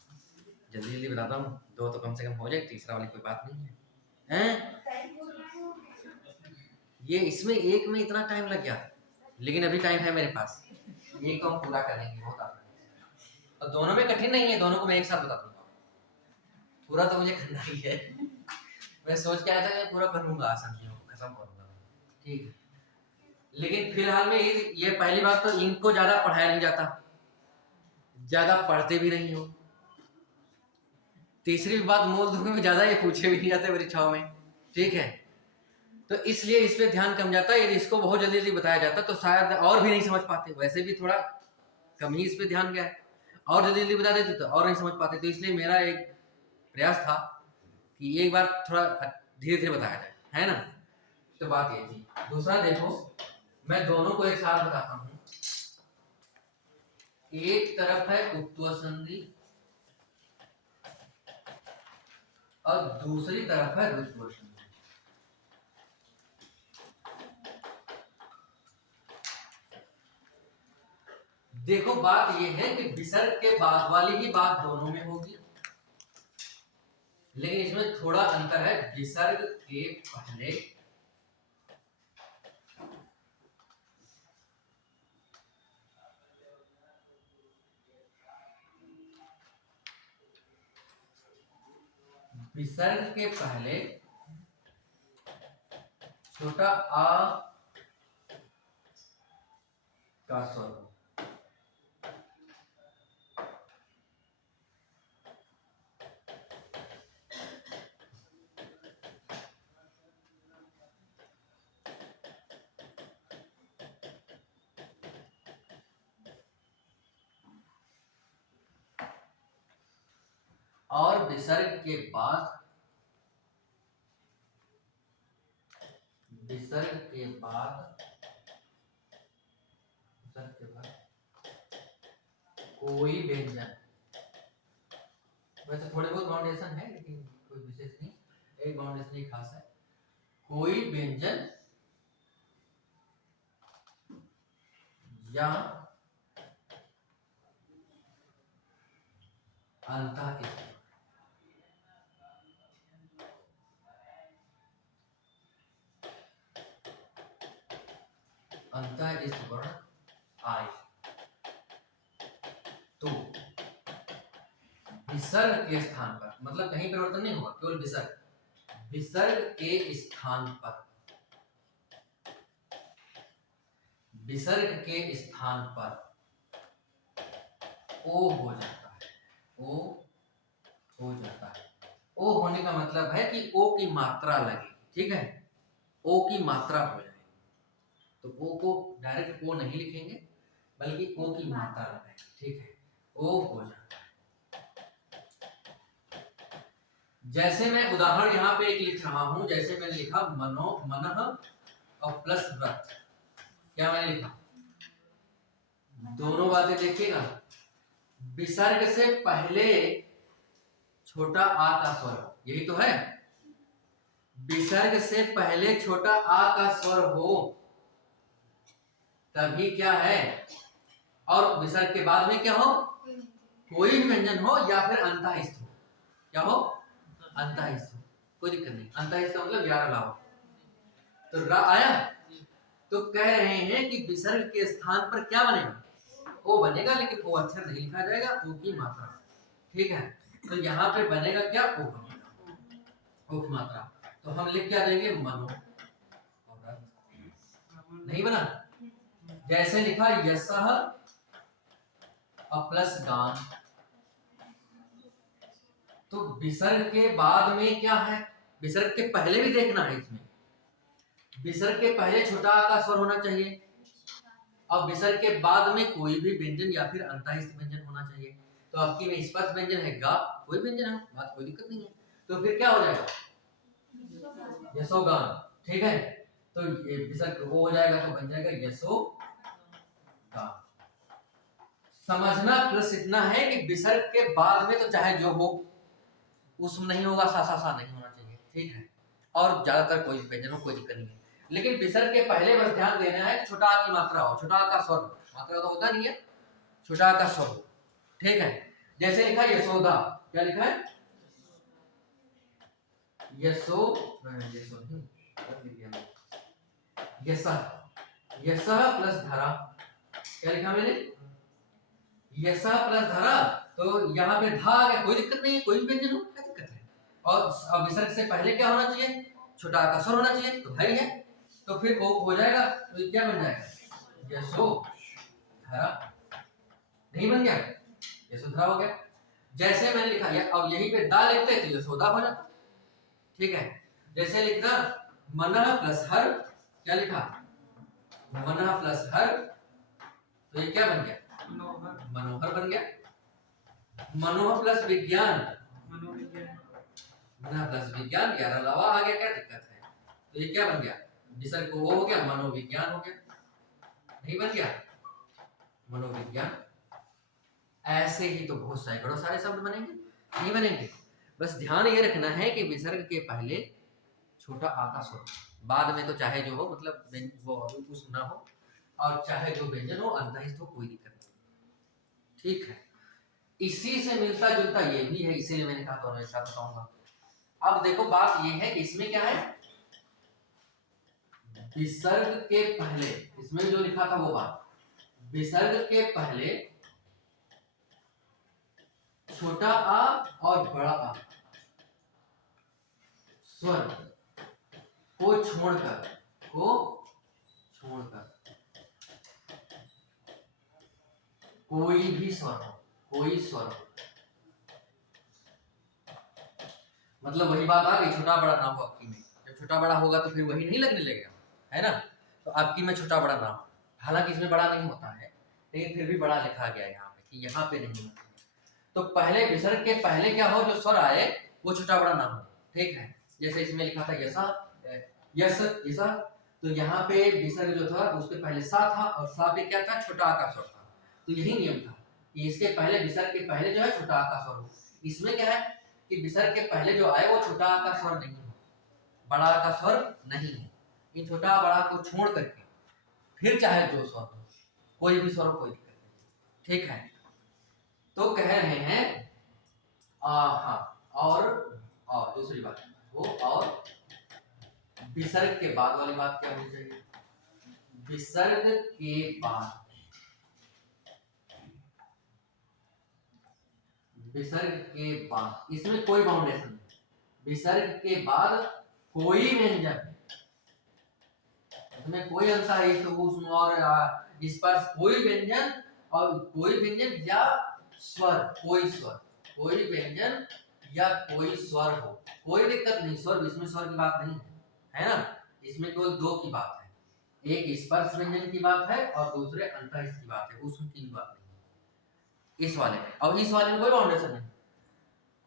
जल्दी जल्दी बताता हूँ, दो तो कम से कम हो जाए, तीसरा वाली कोई बात नहीं है। ये इसमें एक में इतना टाइम लग गया, लेकिन अभी टाइम है मेरे पास, एक तो हम पूरा करेंगे, बहुत आसान है। और दोनों में कठिन नहीं है, दोनों को मैं एक साथ बता दूंगा। पूरा तो मुझे करना ही है। मैं सोच के आया था मैं पूरा कर लूंगा, आसान को खत्म करूंगा। ठीक है, लेकिन फिलहाल में ये पहली बात तो इनको ज्यादा पढ़ाया नहीं जाता, ज्यादा पढ़ते भी नहीं हो। तीसरी बात, मूल ध्रुव में ज्यादा ये पूछे भी नहीं जाते परीक्षाओं में। ठीक है, तो इसलिए इस पे ध्यान कम जाता है। यदि इसको बहुत जल्दी जल्दी बताया जाता तो शायद और भी नहीं समझ पाते, वैसे भी थोड़ा कम ही इस पे ध्यान गया है, और जल्दी जल्दी बता देते तो और नहीं समझ पाते। तो इसलिए मेरा एक प्रयास था कि एक बार थोड़ा धीरे धीरे बताया जाए, है ना? तो बात ये थी। दूसरा देखो, मैं दोनों को एक साथ बताता हूँ। एक तरफ है उत्व संधि और दूसरी तरफ है ऋत्व संधि। देखो बात ये है कि विसर्ग के बाद वाली ही बात दोनों में होगी, लेकिन इसमें थोड़ा अंतर है। विसर्ग के पहले छोटा आ का स्वर, और विसर्ग के बाद कोई व्यंजन, वैसे थोड़े बहुत बाउंडेशन है लेकिन कोई विशेष नहीं, एक बाउंडेशन ही खास है। कोई व्यंजन या अंतः स्वर। अंतः स्वर आए तो विसर्ग के स्थान पर, मतलब कहीं परिवर्तन नहीं होगा, केवल विसर्ग, विसर्ग के स्थान पर, विसर्ग के स्थान पर ओ हो जाता है, ओ हो जाता है। ओ होने का मतलब है कि ओ की मात्रा लगे, ठीक है, ओ की मात्रा हो जाए। तो ओ को डायरेक्ट ओ नहीं लिखेंगे, बल्कि ओ की मात्रा लगाएंगे, ठीक है, ओ हो जाता है। जैसे मैं उदाहरण यहाँ पे एक लिख रहा हूं, जैसे मैंने लिखा मनो मनः और प्लस व्रत, क्या मैंने लिखा, दोनों बातें देखिएगा। विसर्ग से पहले छोटा आ का स्वर हो, यही तो है, विसर्ग से पहले छोटा आ का स्वर हो तभी क्या है, और विसर्ग के बाद में क्या हो, कोई भी व्यंजन हो या फिर अंतःस्थ हो, क्या हो, अंतःस्थ हो, कोई दिक्कत नहीं, अंतःस्थ मतलब यार अलावा। तो रा आया, तो कह रहे हैं कि विसर्ग के स्थान पर क्या बनेगा, ओ बनेगा, लेकिन ओ अक्षर नहीं लिखा जाएगा, ओ की मात्रा, ठीक है। तो यहाँ पे बनेगा क्या, ओ बनेगा, ओ की मात्रा। तो हम लिख क्या देंगे, मनो, नहीं बना, जैसे लिखा यशः और प्लस गान, तो विसर्ग के बाद में क्या है, विसर्ग के पहले भी देखना है, इसमें विसर्ग के पहले छोटा आ का स्वर होना चाहिए, और विसर्ग के बाद में कोई भी व्यंजन या फिर अंतःस्थ व्यंजन होना चाहिए। तो आपकी में स्पष्ट व्यंजन है गा, कोई व्यंजन है, बात कोई दिक्कत नहीं है। तो फिर क्या हो जाएगा, यशोगान, ठीक है। तो ये विसर्ग वो हो जाएगा, तो बन जाएगा यशोगान। समझना प्लस इतना है कि विसर्ग के बाद में तो चाहे जो हो, उसमें नहीं होगा, सा नहीं होना चाहिए, ठीक है, और ज्यादातर कोई व्यंजन हो, कोई दिक्कत नहीं है। लेकिन विसर्ग के पहले बस ध्यान देना है कि छोटा आ की मात्रा हो, छोटा आ का स्वर, मात्रा तो होता नहीं है, छोटा आ का स्वर, ठीक है। जैसे लिखा यशोदा, क्या लिखा है, यशो यशः प्लस धरा, क्या लिखा मैंने, यशः प्लस धरा, तो यहाँ पे धा आ गया, कोई दिक्कत नहीं है, कोई भी व्यंजन हो, क्या दिक्कत है। और विसर्ग से पहले क्या होना चाहिए, छोटा आ का स्वर होना चाहिए, तो है ही है, तो फिर वो हो जाएगा, तो ये क्या बन जाएगा, यशो धरा, नहीं बन गया, यशोधरा हो गया। जैसे मैंने लिखा है, अब यहीं पे दा लिखते तो यशोदा हो जाता, ठीक है। जैसे लिखना मनः प्लस हर, क्या लिखा, मनः प्लस हर, तो ये क्या बन गया, मनोहर बन गया। मनोहर प्लस विज्ञान, मनोह प्लस विज्ञान, यार अलावा आ गया, क्या दिक्कत है। तो ये क्या बन गया, विसर्ग को वो हो गया, मनोविज्ञान हो गया, नहीं बन गया, मनोविज्ञान। ऐसे ही तो बहुत सैकड़ों सारे शब्द बनेंगे, नहीं बनेंगे। बस ध्यान ये रखना है कि विसर्ग के पहले छोटा आ का स्वर, बाद में तो चाहे जो हो, मतलब वो उस ना हो, और चाहे जो व्यंजन हो अंतःस्थ हो, कोई दिक्कत नहीं, ठीक है। इसी से मिलता जुलता ये भी है, इसीलिए मैंने कहा दोनों एक साथ बताऊंगा। अब देखो बात ये है, इसमें क्या है, विसर्ग के पहले, इसमें जो लिखा था वो बात, विसर्ग के पहले छोटा आ और बड़ा आ स्वर को छोड़कर कोई भी स्वर हो, कोई स्वर हो, मतलब वही बात आ गई, छोटा बड़ा ना हो आपकी में, जब छोटा बड़ा होगा तो फिर वही नहीं लगने लगेगा, है ना। तो आपकी में छोटा बड़ा ना हो, हालांकि इसमें बड़ा नहीं होता है, लेकिन फिर भी बड़ा लिखा गया यहाँ पे कि यहाँ पे नहीं होता है। तो पहले विसर्ग के पहले क्या हो, जो स्वर आए वो छोटा बड़ा ना हो, ठीक है। जैसे इसमें लिखा था यसा, यस यसा, तो यहाँ पे विसर्ग जो था उसके पहले सा था, और सा पे क्या था, छोटा आ का स्वर था। तो यही नियम था कि इसके पहले, विसर्ग के पहले जो है छोटा आ का स्वर हो। इसमें क्या है कि विसर्ग के पहले जो आए वो छोटा आ का स्वर नहीं है, बड़ा आ का स्वर नहीं है, इन छोटा बड़ा को छोड़ करके फिर चाहे जो स्वर हो, कोई भी स्वर हो, कोई दिक्कत नहीं, ठीक है। तो कह रहे हैं हाँ, और दूसरी बात वो, और विसर्ग के बाद वाली बात क्या होनी चाहिए? विसर्ग के बाद, विसर्ग के बाद इसमें कोई बाउंडेशन नहीं। विसर्ग के बाद कोई व्यंजन, इसमें कोई अंतर है ऊष्म और स्पर्श, कोई व्यंजन और कोई व्यंजन या स्वर, कोई व्यंजन या कोई स्वर हो, कोई दिक्कत नहीं। स्वर, इसमें स्वर की बात नहीं है ना, इसमें केवल दो की बात है, एक स्पर्श व्यंजन की बात है और दूसरे अंतःस्थ की बात है, ऊष्म की बात नहीं है इस वाले में। और इस वाले में कोई बाउंडेशन नहीं,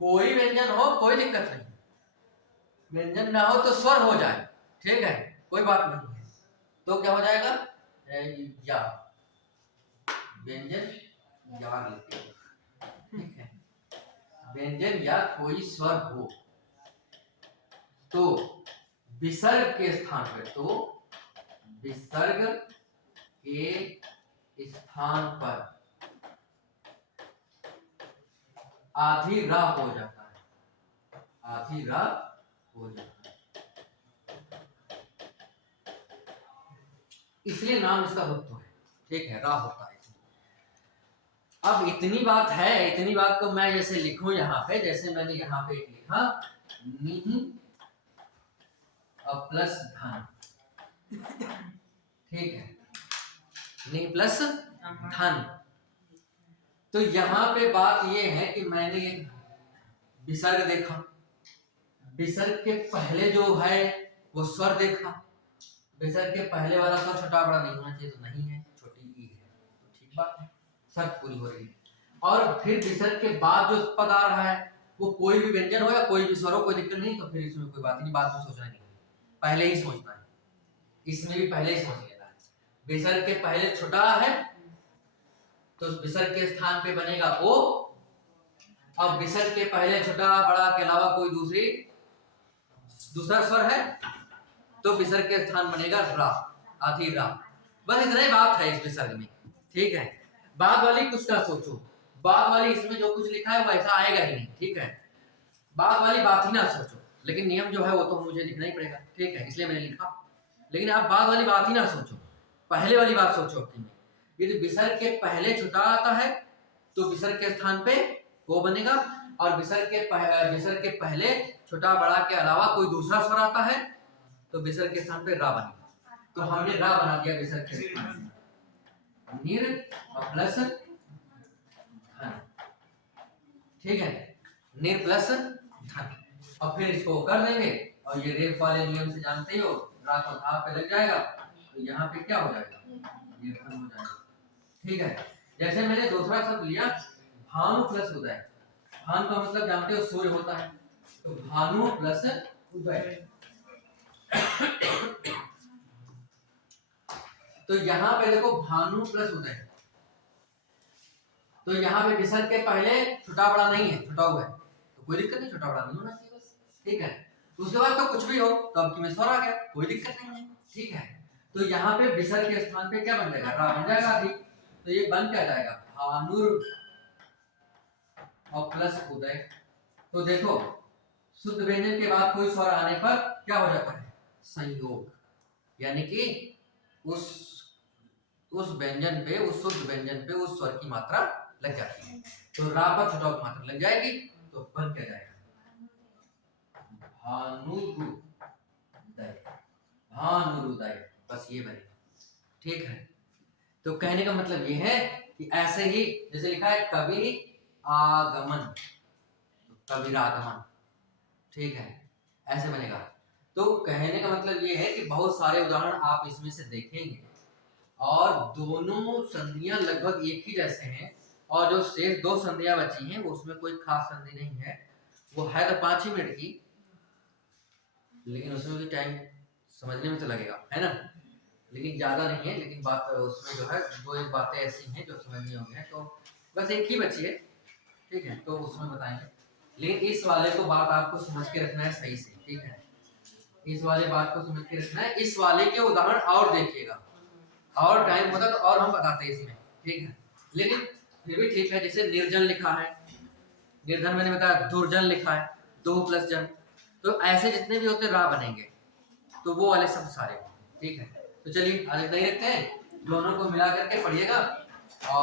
कोई व्यंजन हो कोई दिक्कत नहीं, व्यंजन ना हो तो स्वर हो जाए, ठीक है, कोई बात नहीं है। तो क्या हो जाएगा? या, व्यंजन या लेते हैं, ठीक है, व्यंजन या कोई स्वर हो तो विसर्ग के स्थान पर, तो विसर्ग के स्थान पर आधी रा हो जाता है, आधी रा हो जाता है, इसलिए नाम इसका रुत्व है, ठीक है, रा होता है। अब इतनी बात है, इतनी बात को मैं जैसे लिखूं यहाँ पे, जैसे मैंने यहाँ पे एक लिखा नी और प्लस धन, ठीक है, नी प्लस धन। तो यहाँ पे बात ये है कि मैंने विसर्ग देखा, विसर्ग के पहले जो है वो स्वर देखा, विसर्ग के पहले वाला स्वर छोटा बड़ा नहीं होना चाहिए, तो नहीं है, छोटी ई है, तो ठीक बात है, सब पूरी हो रही है। और फिर विसर्ग के बाद जो पद आ रहा है वो कोई भी व्यंजन हो या कोई भी स्वर हो, कोई दिक्कत नहीं, तो फिर इसमें कोई बात नहीं, बात में सोचना नहीं, पहले ही सोचना है, इसमें भी पहले ही सोच लेना है। विसर्ग के पहले छोटा है तो विसर्ग के स्थान पे बनेगा ओ, अब विसर्ग के पहले छोटा बड़ा के अलावा कोई दूसरा स्वर है तो विसर्ग के स्थान बनेगा रा, आधी रा। बस इतना ही बात है इस विसर्ग में, ठीक है। बाद वाली कुछ ना सोचो, बाद वाली इसमें जो कुछ लिखा है वैसा आएगा ही नहीं, ठीक है, बाद वाली बात ही ना सोचो, लेकिन नियम जो है वो तो मुझे लिखना ही पड़ेगा, ठीक है, इसलिए मैंने लिखा। लेकिन आप बाद वाली बात ही ना सोचो, पहले वाली बात सोचो। यदि विसर्ग के पहले छुटा आता है तो विसर्ग के स्थान पे वो बनेगा, और विसर्ग के पहले छोटा बड़ा के अलावा कोई दूसरा स्वर आता है तो विसर्ग के स्थान पे रा बनेगा। तो हमने रा बना दिया विसर्ग के स्थान पे, निर प्लस धन, ठीक है, निर प्लस धन। और फिर इसको कर देंगे, और ये रेफ वाले नियम से जानते ही हो, रा को धार पे लग जाएगा तो यहाँ पे क्या हो जाएगा, ये धन हो जाएगा, ठीक है। जैसे मैंने दूसरा शब्द लिया भानु प्लस उदय, भानु का मतलब जानते हो सूर्य होता है, तो भानु प्लस उदय। तो यहाँ पे देखो भानु प्लस उदय, तो यहाँ पे विसर्ग के पहले छोटा बड़ा नहीं है, छोटा हुआ है, तो कोई दिक्कत नहीं, छोटा बड़ा नहीं होना चाहिए बस, ठीक है। उसके बाद तो कुछ भी हो तो अब की में स्वर आ गया, कोई दिक्कत नहीं है, ठीक है। तो यहाँ पे विसर्ग के स्थान पे क्या बन जाएगा, रा बन जाएगा आधी, तो ये बन क्या जाएगा, भानुर और प्लस उदय। तो देखो शुद्ध व्यंजन के बाद कोई स्वर आने पर क्या हो जाता है, संयोग, यानी कि उस व्यंजन पे, उस शुद्ध व्यंजन पे उस स्वर की मात्रा लग जाती है, तो रा पर छोटा की मात्रा लग जाएगी, तो बन क्या जाएगा, भानुरुदय, बस ये बनेगा, ठीक है। तो कहने का मतलब ये है कि ऐसे ही जैसे लिखा है कवि आगमन, कविरागमन, ठीक है, ऐसे बनेगा। तो कहने का मतलब ये है कि बहुत सारे उदाहरण आप इसमें से देखेंगे और दोनों संधियां लगभग एक ही जैसे हैं, और जो शेष दो संधियां बची हैं वो उसमें कोई खास संधि नहीं है, वो है तो 5 ही मिनट की, लेकिन उसमें भी टाइम समझने में तो लगेगा, है ना, लेकिन ज्यादा नहीं है, लेकिन बात उसमें जो है दो एक बातें ऐसी हैं जो समझनी होंगी, तो बस एक ही बची है, ठीक है, तो उसमें बताएंगे। लेकिन इस वाले को बात आपको समझ के रखना है सही से, ठीक है, इस वाले बात को समझ के रखना है। इस वाले के उदाहरण और देखिएगा, और टाइम होता तो और हम बताते इसमें, ठीक है, लेकिन फिर भी ठीक है। जैसे निर्जन लिखा है, निर्धन मैंने बताया, दुर्जन लिखा है, 2 प्लस जन, तो ऐसे जितने भी होते रा बनेंगे, तो वो वाले सब सारे, ठीक है। तो चलिए आगे नहीं रखते हैं, दोनों को मिला करके पढ़िएगा। और